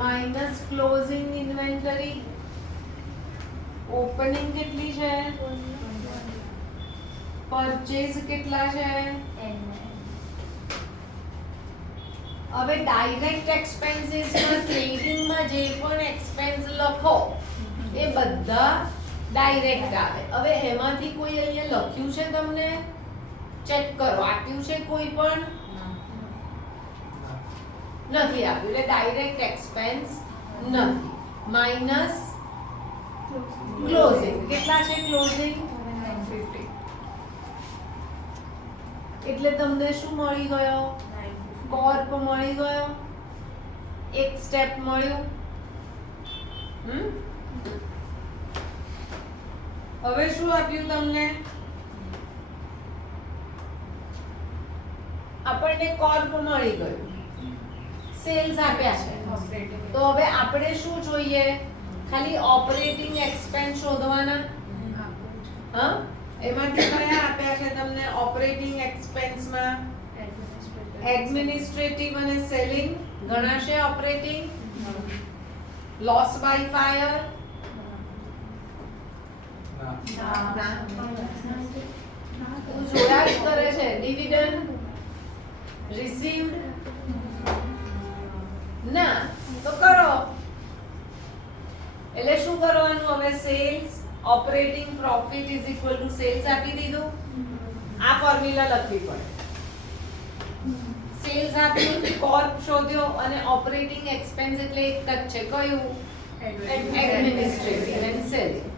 minus closing inventory opening કેટલી છે પરચેઝ કેટલા છે હવે ડાયરેક્ટ એક્સપેન્સીસ માં ટ્રેડિંગ માં જે પણ એક્સપેન્સ લખો એ બધા ડાયરેક્ટ આવે હવે એમાંથી કોઈ અહીંયા લખ્યું છે તમને ચેક કરો આપ્યું છે કોઈ પણ નથી આપ્યું એટલે ડાયરેક્ટ એક્સપેન્સ નથી માઇનસ ક્લોઝિંગ કેટલા છે ક્લોઝિંગ 950. એટલે તમને શું મળી ગયો 950. કોર્પ મળી ગયો એક સ્ટેપ મળ્યું હવે શું આપ્યું તમને આપણને કોર્પ મળી ગયું સેલ્સ આપ્યા છે Operating. તો હવે આપણે શું જોઈએ ખાલી ઓપરેટિંગ એક્સપેન્સ શોધવાના હા એમાંથી કયા આપ્યા છે તમને ઓપરેટિંગ એક્સપેન્સમાં એડમિનિસ્ટ્રેટિવ અને સેલિંગ ગણાશે ઓપરેટિંગ લોસ બાય ફાયર તું જોયા જ કરે છે ડિવિડન્ડ રિસીવ્ડ ના તો કરો એટલે શું કરવાનું હવે sales operating profit is equal to sales આપી દીધું આ ફોર્મ્યુલા લખવી પડે સેલ્સ આપ્યું કોર્પ શોધ્યો અને ઓપરેટિંગ એક્સપેન્સ એટલે એક જ છે કયું એડમિનિસ્ટ્રેટિવ એન્ડ સેલિંગ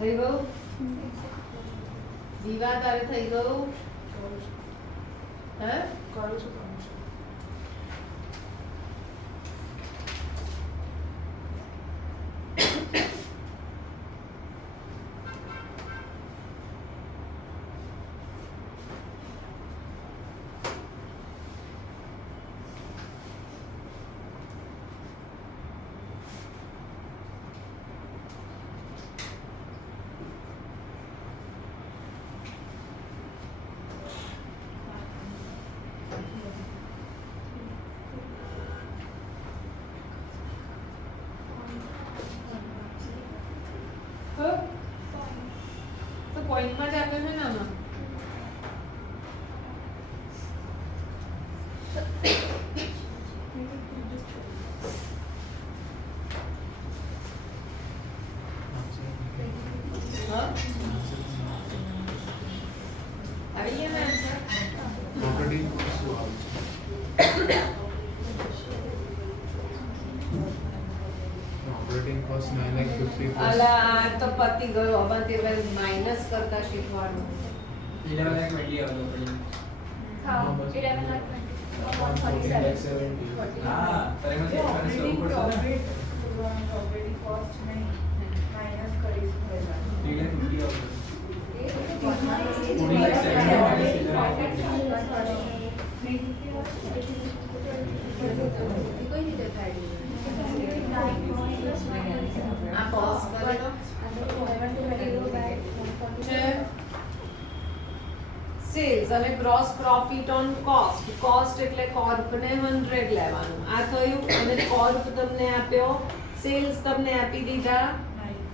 થઈ ગયું દીવા તારે થઈ ગયું હે કરું છું. તો પોઈન્ટમાં જ આપ્યું છે ને આમાં હા આવી ગયા ને આન્સર Operating cost શું આવે છે? Operating cost 950 plus અલા આ તો પતી ગયો હવે તે માઈનસ કરતા શીખવાનું 11,20,000 આવતો પછી. હા, 11 લાખ 147. 147. હા, તારે એમાંથી expense કરવું પડશે ને. Operating cost નહીં માઇનસ કરીશું પહેલા. 3,50,000 આવતો. આ પોઝ કરી દો છે સેલ્સ અને gross profit on cost cost એટલે કોર્પ ને 100 લેવાનું આ થયું અને કોર્પ તમને આપ્યો સેલ્સ તમને આપી દીધા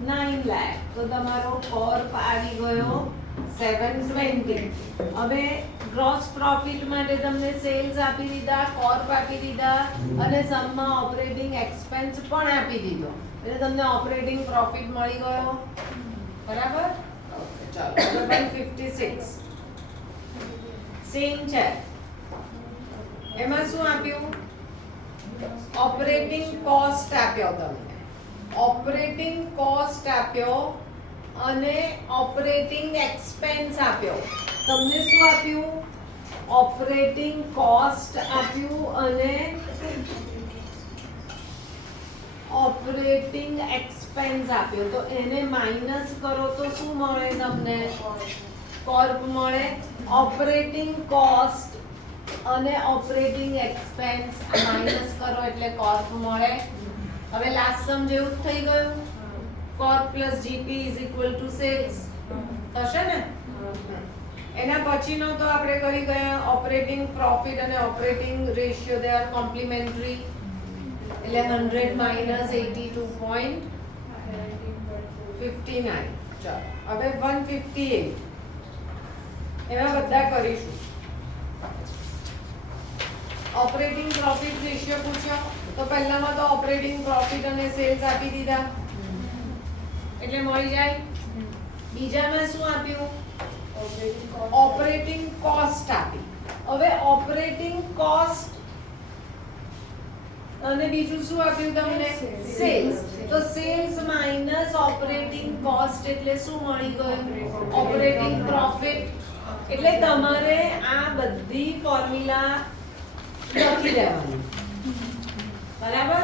9 લાખ તો તમારો કોર્પ આવી ગયો 720 હવે ગ્રોસ પ્રોફિટ માટે તમને સેલ્સ આપી દીધા કોર્પ આપી દીધા અને સમમાં ઓપરેટિંગ એક્સપેન્સ પણ આપી દીધો એટલે તમને ઓપરેટિંગ પ્રોફિટ મળી ગયો બરાબર ઓકે ચાલો 56 સેમ છે એમાં શું આપ્યું ઓપરેટિંગ કોસ્ટ આપ્યો તમને ઓપરેટિંગ કોસ્ટ આપ્યો અને ઓપરેટિંગ એક્સપેન્સ આપ્યો તમને શું આપ્યું ઓપરેટિંગ કોસ્ટ આપ્યું અને ઓપરેટિંગ એક્સપેન્સ આપ્યો તો એને માઈનસ કરો તો શું મળે તમને કોર્પ મળે ઓપરેટિંગ કોસ્ટ અને ઓપરેટિંગ એક્સપેન્સ માઈનસ કરો એટલે કોર્પ મળે હવે લાસ્ટ સમ જેવું જ થઈ ગયું. corp plus GP is equal to sales થશે ને. એના પછીનો તો આપણે કરી ગયા ઓપરેટિંગ પ્રોફિટ અને operating ratio they are complimentary એટલે 100 minus 82.59. ચાલો હવે 158 એમાં બધા કરીશું. ઓપરેટિંગ પ્રોફિટ રેશિયો પૂછ્યો તો પહેલામાં તો ઓપરેટિંગ પ્રોફિટ અને સેલ્સ આપી દીધા એટલે મળી જાય. બીજામાં શું આપ્યું? ઓપરેટિંગ કોસ્ટ આપી. હવે ઓપરેટિંગ કોસ્ટ અને બીજું શું આપ્યું તમને? સેલ્સ. તો સેલ્સ માઈનસ ઓપરેટિંગ કોસ્ટ એટલે શું મળી ગયું? Operating profit. એટલે તમારે આ બધી ફોર્મ્યુલા લખી દેવાની, બરાબર?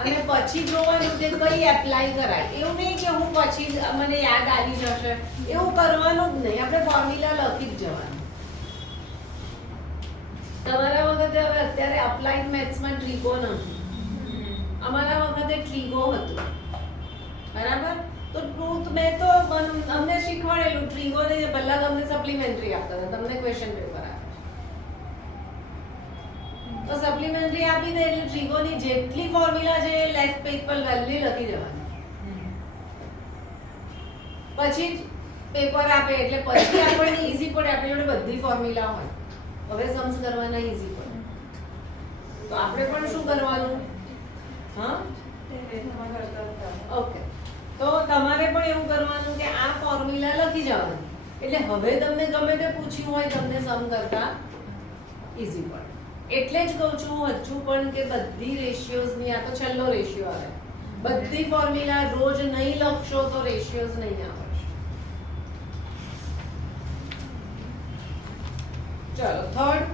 અને પછી જોવાનું કે કઈ એપ્લાય કરાય. એવું નહીં કે હું પછી મને યાદ આવી જશે એવું કરવાનું જ નહીં. આપણે ફોર્મ્યુલા લખી જ જવાનું. તમારા વખતે હવે અત્યારે અપ્લાઇડ મેથ્સમાં ટ્રીગો નથી, અમારા વખતે ટ્રીગો હતું, બરાબર? તો ટ્રુથ મેં તો અમને શીખવાડેલું ટ્રીગો ને પહેલા તમને સપ્લિમેન્ટરી આપતા હતા, તમને ક્વેશ્ચન પેપર આપે તો સપ્લિમેન્ટરી આપી દે એટલે ટ્રીગોની જેટલી ફોર્મ્યુલા છે લેફ્ટ પેજ પર વેલ્યુ લખી દેવાની. પછી પેપર આપે એટલે પછી આપણને ઈઝી પડે, આપણી જોડે બધી ફોર્મ્યુલા હોય. હવે સમ્સ કરવાના ઈઝી પડે. તો આપણે પણ શું કરવાનું? હા, ઓકે. તો તમારે પણ એવું કરવાનું કે આ ફોર્મ્યુલા લખી જવાની એટલે હવે તમને ગમે તે પૂછ્યું હોય તમને સમ કરતા ઈઝી પડે. એટલે જ કહું છું હજુ પણ કે બધી રેશિયોઝની, આ તો છેલ્લો રેશિયો આવે, બધી ફોર્મ્યુલા રોજ નહીં લખશો તો રેશિયોઝ નહીં આવશે. ચલો third,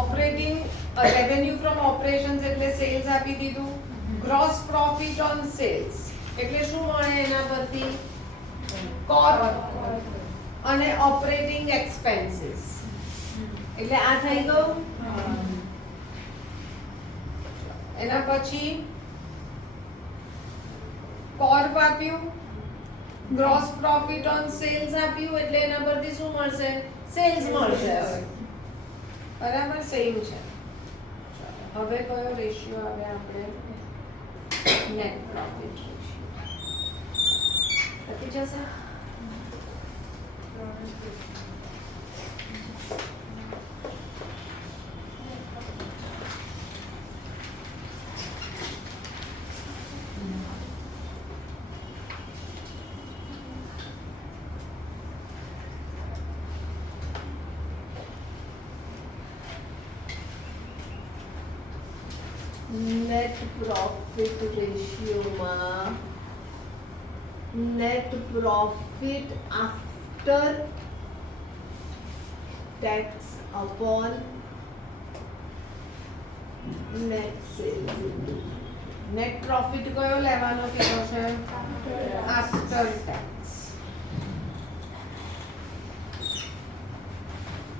operating revenue from operations એટલે સેલ્સ આપી દીધું. ગ્રોસ પ્રોફિટ ઓન સેલ્સ એટલે શું મળે એના પરથી? કોર્પ અને ઓપરેટિંગ એક્સપેન્સીસ એટલે આ થઈ ગયું. એના પછી કોર્પ આપ્યું, ગ્રોસ પ્રોફિટ ઓન સેલ્સ આપ્યું એટલે એના પરથી શું મળશે? સેલ્સ મળશે. હવે બરાબર સેમ છે. હવે કયો રેશિયો આવે આપણે? નેટ પ્રોફિટ રેશિયો પતી જશે. નેટ પ્રોફિટ રેશિયોમાં net profit after tax upon net sales. Net profit કયો લેવાનો કીધો છે? After tax.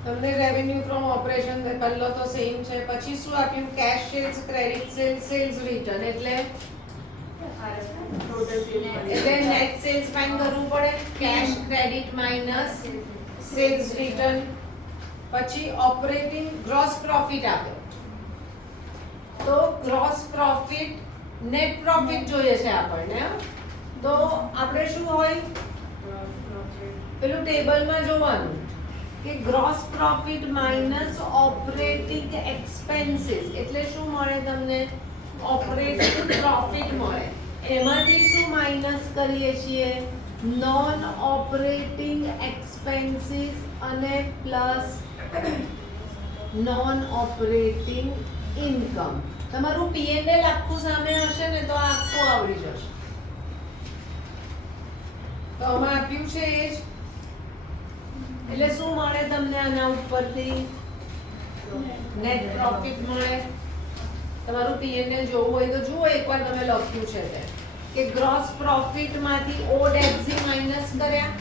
તમને રેવન્યુ ફ્રોમ ઓપરેશન પહેલો તો સેમ છે. પછી શું આપ્યું? Cash sales, credit sales, sales return એટલે નેટ સેલ્સ ફાઇન કરવું પડે. Cash credit minus sales return. પછી ઓપરેટિંગ ગ્રોસ પ્રોફિટ આપ્યો તો ગ્રોસ પ્રોફિટ નેટ પ્રોફિટ જોઈએ છે આપણને. તો આપણે શું હોય પેલું ટેબલમાં જોવાનું કે gross profit minus operating expenses એટલે શું મળે તમને? ઓપરેટિંગ પ્રોફિટ મળે. એમાંથી શું માઈનસ કરીએ છીએ? નોન ઓપરેટિંગ એક્સપેન્સીસ અને પ્લસ નોન ઓપરેટિંગ ઇન્કમ. તમારું P&L આખું સામે હશે ને તો આખું આવડી જશે. તો આમાં આપ્યું છે એ જ એટલે શું મળે તમને આના ઉપરથી? નેટ પ્રોફિટ મળે. તમારું P&L જોવું હોય તો જુઓ એકવાર તમે લખ્યું છે તે કે ગ્રોસ પ્રોફિટ માંથી ઓડ એક્સી માઈનસ કર્યા,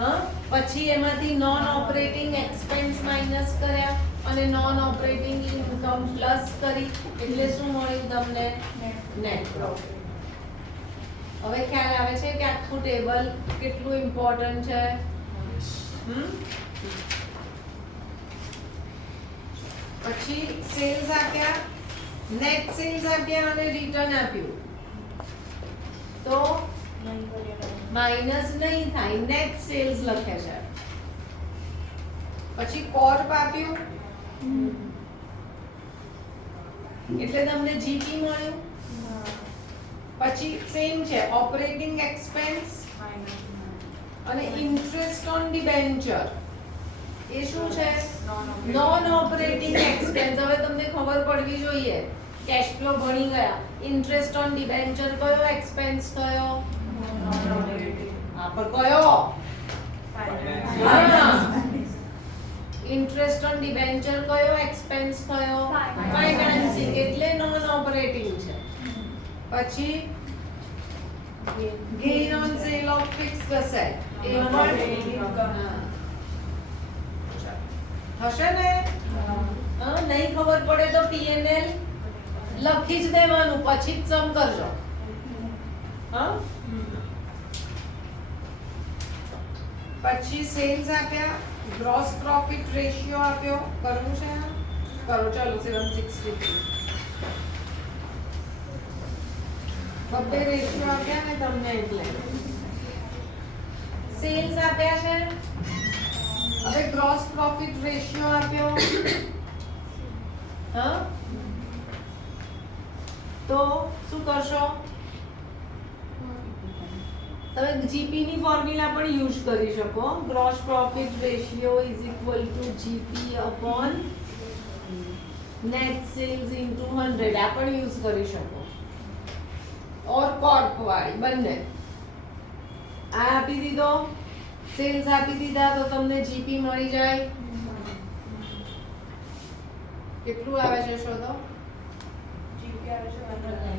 હા, પછી એમાંથી નોન ઓપરેટિંગ એક્સપેન્સ માઇનસ કર્યા અને નોન ઓપરેટિંગ ઇન્કમ પ્લસ કરી એટલે શું મળ્યું તમને? Net profit. હવે ખ્યાલ આવે છે કે આખું ટેબલ કેટલું ઇમ્પોર્ટન્ટ છે? પછી સેલ્સ આપ્યા, નેટ સેલ્સ આપ્યા અને રિટર્ન આપ્યું તો માઇનસ નહીં થાય, નેટ સેલ્સ લખે છે. પછી કોર્પ આપ્યું એટલે તમને જીપી મળ્યું. પછી સેમ છે ઓપરેટિંગ એક્સપેન્સ અને ઇન્ટરેસ્ટ ઓન ડિબેન્ચર. એ શું છે? Non operating expense. હવે તમને ખબર પડવી જોઈએ, કેશ ફ્લો ભણી ગયા, ઇન્ટરેસ્ટ ઓન ડિબેન્ચર કયો એક્સપેન્સ થયો? હા, પણ કયો? ઇન્ટરેસ્ટ ઓન ડિબેન્ચર કયો એક્સપેન્સ થયો? ફાઇનાન્સિંગ, એટલે નોન ઓપરેટિંગ છે. પછી gain on sale of fixed asset એ પણ હશે ને? નહીં ખબર પડે તો P&L લખી જ દેવાનું, પછી જ સમ કરજો. હા, પછી સેલ્સ આપ્યા, ગ્રોસ પ્રોફિટ રેશિયો આપ્યો. કરવું છે? કરો. ચાલો 763 બબ્બે રેશિયો આપ્યા ને તમને એટલે સેલ્સ આપ્યા છે. હવે ગ્રોસ પ્રોફિટ રેશિયો આપ્યો. હા, તો શું કરશો? તમે જીપી ની ફોર્મ્યુલા પણ યુઝ કરી શકો. Gross profit ratio is equal to G P upon net sales into 100. આ પણ યુઝ કરી શકો. ઓર કોર્પ વાળી બંને. આ આપી દીધો, સેલ્સ આપી દીધા તો તમને જીપી મળી જાય. કેટલું આવે છે શોધો? જીપી આવે છે 109.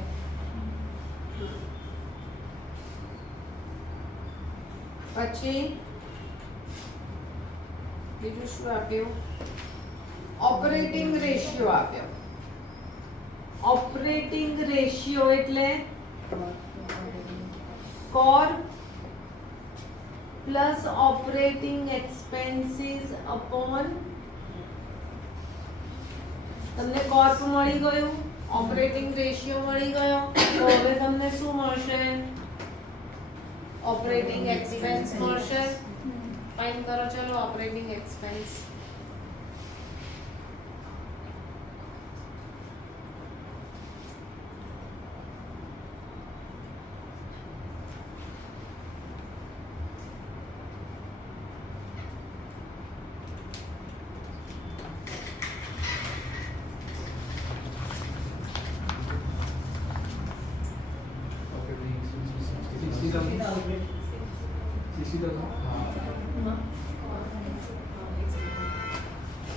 પછી બીજું શું આપ્યું? ઓપરેટિંગ રેશિયો આપ્યો. ઓપરેટિંગ રેશિયો એટલે Corp plus operating expenses upon, તમને કોર્પ મળી ગયું, ઓપરેટિંગ રેશિયો મળી ગયો, તો હવે તમને શું મળશે? ઓપરેટિંગ એક્સપેન્સ મળશે. ફાઇન કરો. ચલો ઓપરેટિંગ એક્સપેન્સ.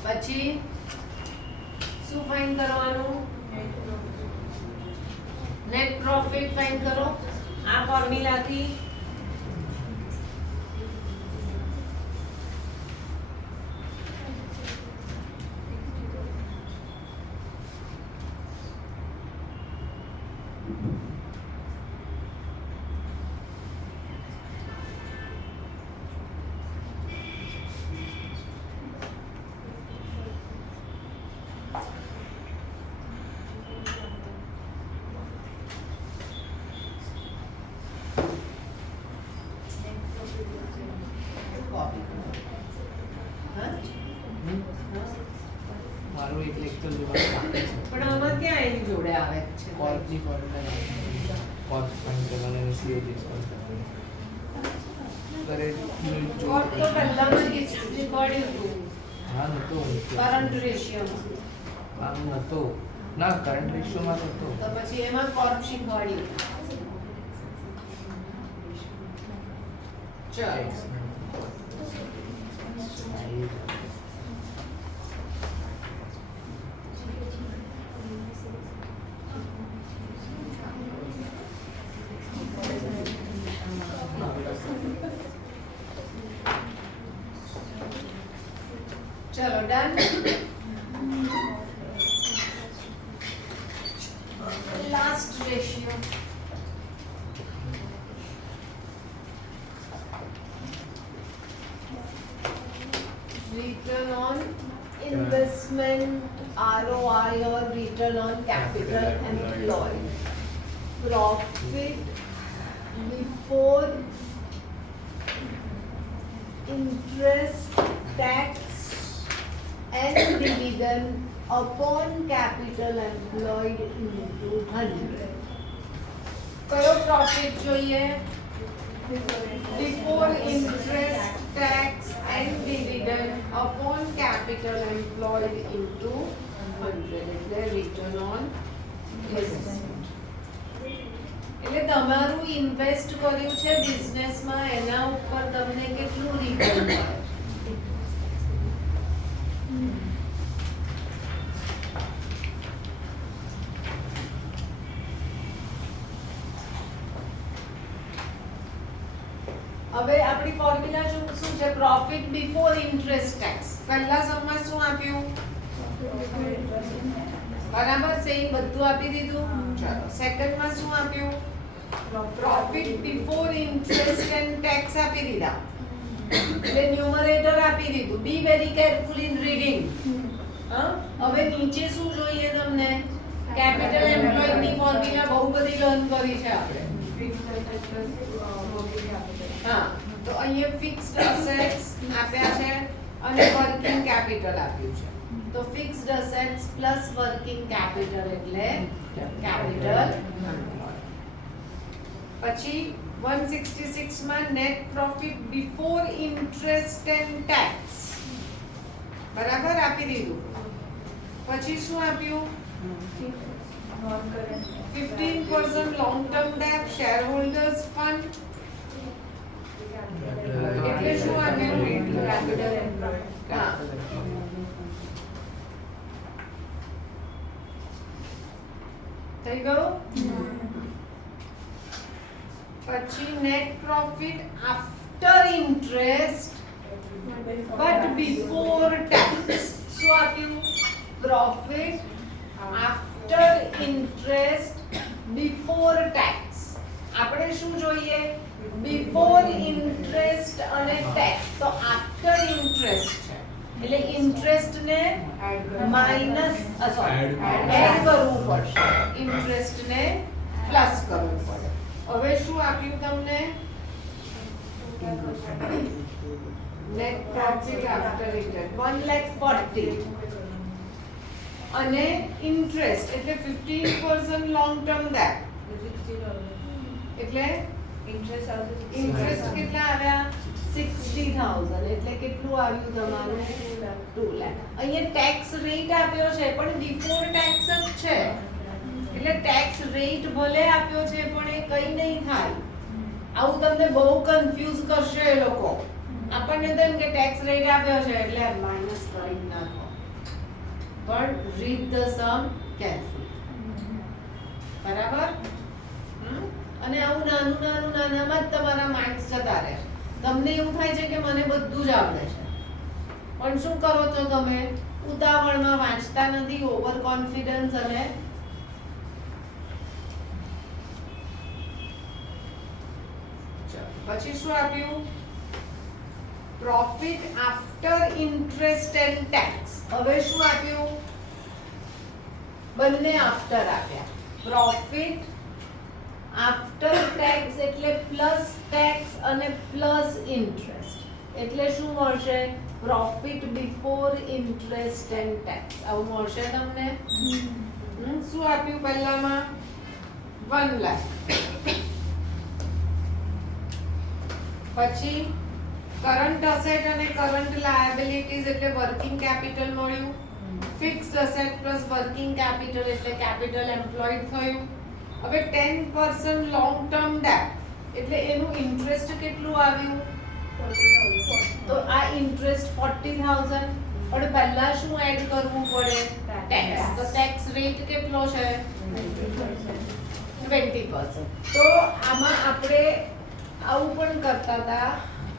પછી શું ફાઇન કરવાનું? નેટ પ્રોફિટ ફાઇન કરો આ ફોર્મ્યુલાથી. મારું એક લેક્ચર જોવાનું બાકી છે. પણ આમાં ક્યાં એની જોડે આવે છે? કોર્પની ફોર્મ્યુલા કોર્પ ફાઇન્ડ કરવાના અને સીઓજી કરવાના. કરે કોર્પ તો પહેલામાં જ શીખવાડ્યું હતું. હા નતો કરંટ રેશિયોમાં. આમ નતો ના કરંટ રેશિયોમાં હતો. તો પછી એમાં કોર્પ શીખવાડ્યું. ચાલો investment ROI or return on capital employed. Profit before interest, tax and dividend upon capital employed into 100. કયો પ્રોફિટ જોઈએ? Before interest, tax and dividend upon capital employed into 100 એટલે return on investment. એટલે તમારું invest કર્યું છે બિઝનેસમાં એના ઉપર તમને કેટલું રિટર્ન મળે? હવે આપણી ફોર્મ્યુલા શું છે? Profit before interest tax. પહેલા સમમાં શું આપ્યું? બરાબર, સેમ બધું આપી દીધું. ચલો સેકન્ડમાં શું આપ્યું? Profit before interest and tax આપી દીધા. એટલે ન્યુમરેટર આપી દીધું. Be very careful in reading. હવે નીચે શું જોઈએ તમને? કેપિટલ એમ્પ્લોયડ ની ફોર્મ્યુલા બહુ બધી લર્ન કરી છે આપણે. હા, તો અહીંયા ફિક્સ્ડ એસેટ્સ આપ્યા છે અને વર્કિંગ કેપિટલ આપ્યું છે. તો fixed assets plus working capital એટલે કેપિટલ. પછી 166 માં net profit before interest and tax બરાબર આપી દીધું. પછી શું આપ્યું? 15% long term date shareholders fund એટલે શું આપ્યું? Capital employed. હા, થઈ ગયું. પછી net profit after interest but before tax શું આપ્યું? Profit after interest before tax. આપણે શું જોઈએ? બિફોર ઇન્ટરેસ્ટ અને ટેક્સ. તો આફ્ટર ઇન્ટરેસ્ટ છે એટલે ઇન્ટરેસ્ટ ને માઈનસ એડ કરવું પડશે, ઇન્ટરેસ્ટ ને પ્લસ કરવું પડે. હવે શું આપ્યું તમને? નેટ પ્રોફિટ આફ્ટર ઇન્ટરેસ્ટ 1,40,000 અને ઇન્ટરેસ્ટ એટલે 15% લોંગ ટર્મ ડેટ એટલે ઇન્ટરેસ્ટ કેટલા આવ્યા? 60,000 એટલે કેટલું આવ્યું તમારું? 2 લાખ. અહીંયા ટેક્સ રેટ આપ્યો છે પણ બિફોર ટેક્સ જ છે એટલે ટેક્સ રેટ ભલે આપ્યો છે પણ એ કઈ નહીં થાય. આવું તમને બહુ કન્ફ્યુઝ કરશે એ લોકો. આપણને તો એમ કે ટેક્સ રેટ આપ્યો છે એટલે માઈનસ કરી નાખો, પણ રીડ ધ સમ કેરફુલ. બરાબર? અને આવું નાનામાં જ તમારા માર્ક્સ જતા રહે. તમને એવું થાય છે કે મને બધું જ આવડે છે, પણ શું કરો છો તમે? ઉતાવળમાં વાંચતા નથી, ઓવર કોન્ફિડન્સ. અને પછી શું આપ્યું? Profit after interest and tax. હવે શું આપ્યું? બંને આફ્ટર આપ્યા. પ્રોફિટ આફ્ટર ટેક્સ એટલે પ્લસ ટેક્સ અને પ્લસ ઇન્ટરેસ્ટ એટલે શું મળશે? Profit before interest and tax. આવું મળશે તમને. શું આપ્યું પહેલામાં? 1 લાખ. પછી કરંટ અસેટ અને કરંટ લાયબિલિટીઝ એટલે વર્કિંગ કેપિટલ મળ્યું. Fixed asset plus working capital એટલે કેપિટલ એમ્પ્લોયડ થયું. હવે 10% લોંગ ટર્મ ડેટ એટલે એનું ઇન્ટરેસ્ટ કેટલું આવ્યું? 40,000. તો આ ઇન્ટરેસ્ટ 40,000 પણ પહેલા શું એડ કરવું પડે? ટેક્સ. તો ટેક્સ રેટ કેટલો છે? 20%. તો આમાં આપણે આવું પણ કરતા હતા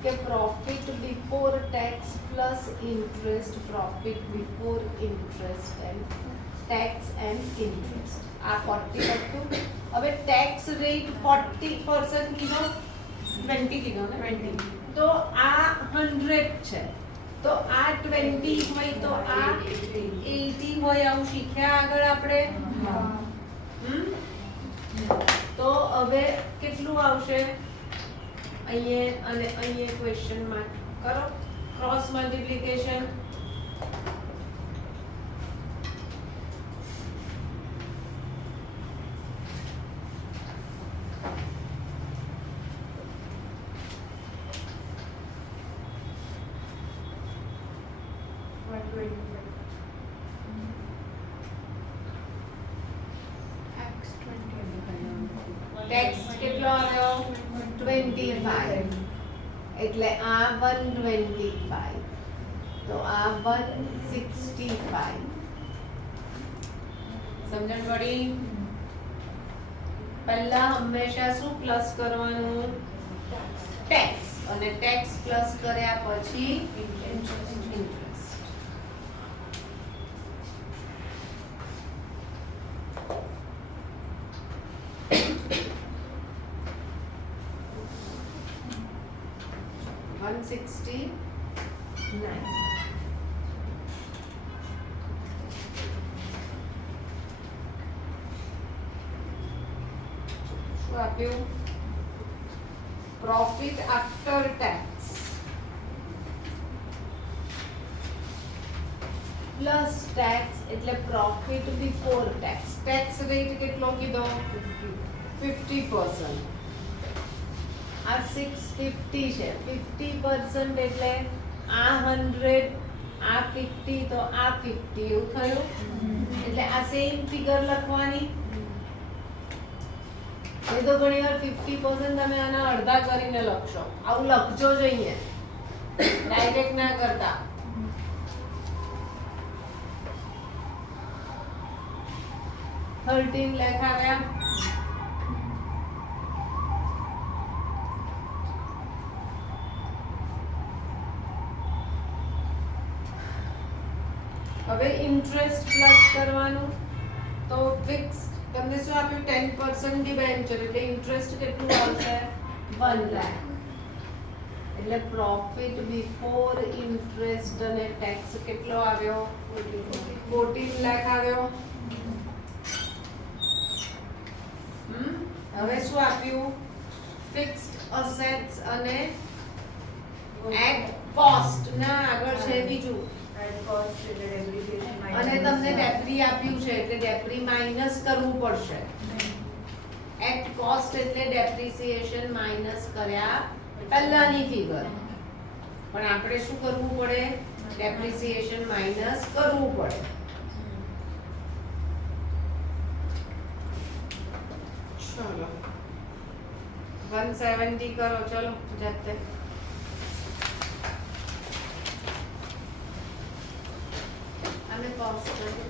કે profit before tax plus interest, profit before interest and tax and interest. આ 40 હતું. હવે ટેક્સ રેટ 40% કીધો, 20 કીધો ને? 20. તો આ 100 છે. તો આ 20 હોય તો આ 80 હોય, આવું શીખ્યા આગળ આપણે. તો હવે કેટલું આવશે અહીંયા અને અહીંયા ક્વેશ્ચન માર્ક કરો, ક્રોસ મલ્ટીપ્લિકેશન. ટેક્સ કેટલો આવ્યો 25, એટલે આ 125, તો આ 165. સમજણ પડી? પહેલા હંમેશા શું પ્લસ કરવાનું? ટેક્સ, અને ટેક્સ પ્લસ કર્યા પછી ઇન્ટરેસ્ટ. 169. શું આપ્યું? Profit after tax plus tax એટલે profit before tax. Tax rate કેટલો કીધો? 50%. આ 650 છે. 50% એટલે આ 100, આ 50, તો આ 50, એવું થયું. એટલે આ સેમ ફિગર લખવાની. એ તો ઘણી વાર 50% તમે આના અડધા કરીને લખશો. આવું લખજો જ અહીંયા, ડાયરેક્ટ ના કરતા. $13 લખાવ્યા. હવે ઇન્ટરેસ્ટ પ્લસ કરવાનું. તો ફિક્સ તમને શું આપ્યું? 10% ડિબેન્ચર, એટલે ઇન્ટરેસ્ટ કેટલું આવશે? 1 લાખ. એટલે પ્રોફિટ બિફોર ઇન્ટરેસ્ટ અને ટેક્સ કેટલો આવ્યો? 14 લાખ આવ્યો. હવે શું આપ્યું? ફિક્સ્ડ અસેટ્સ અને એટ કોસ્ટ ના આગળ છે બીજું, અને તમને ડેપ્રી આપ્યું છે એટલે ડેપ્રી માઈનસ કરવું પડશે. એટ કોસ્ટ એટલે ડેપ્રિસિએશન માઈનસ કર્યા પહેલાની ફિગર, પણ આપણે શું કરવું પડે? ડેપ્રિસિએશન માઈનસ કરવું પડે. ચલો 170 કરો. ચલો જાતે. અમે પાસ કરીએ.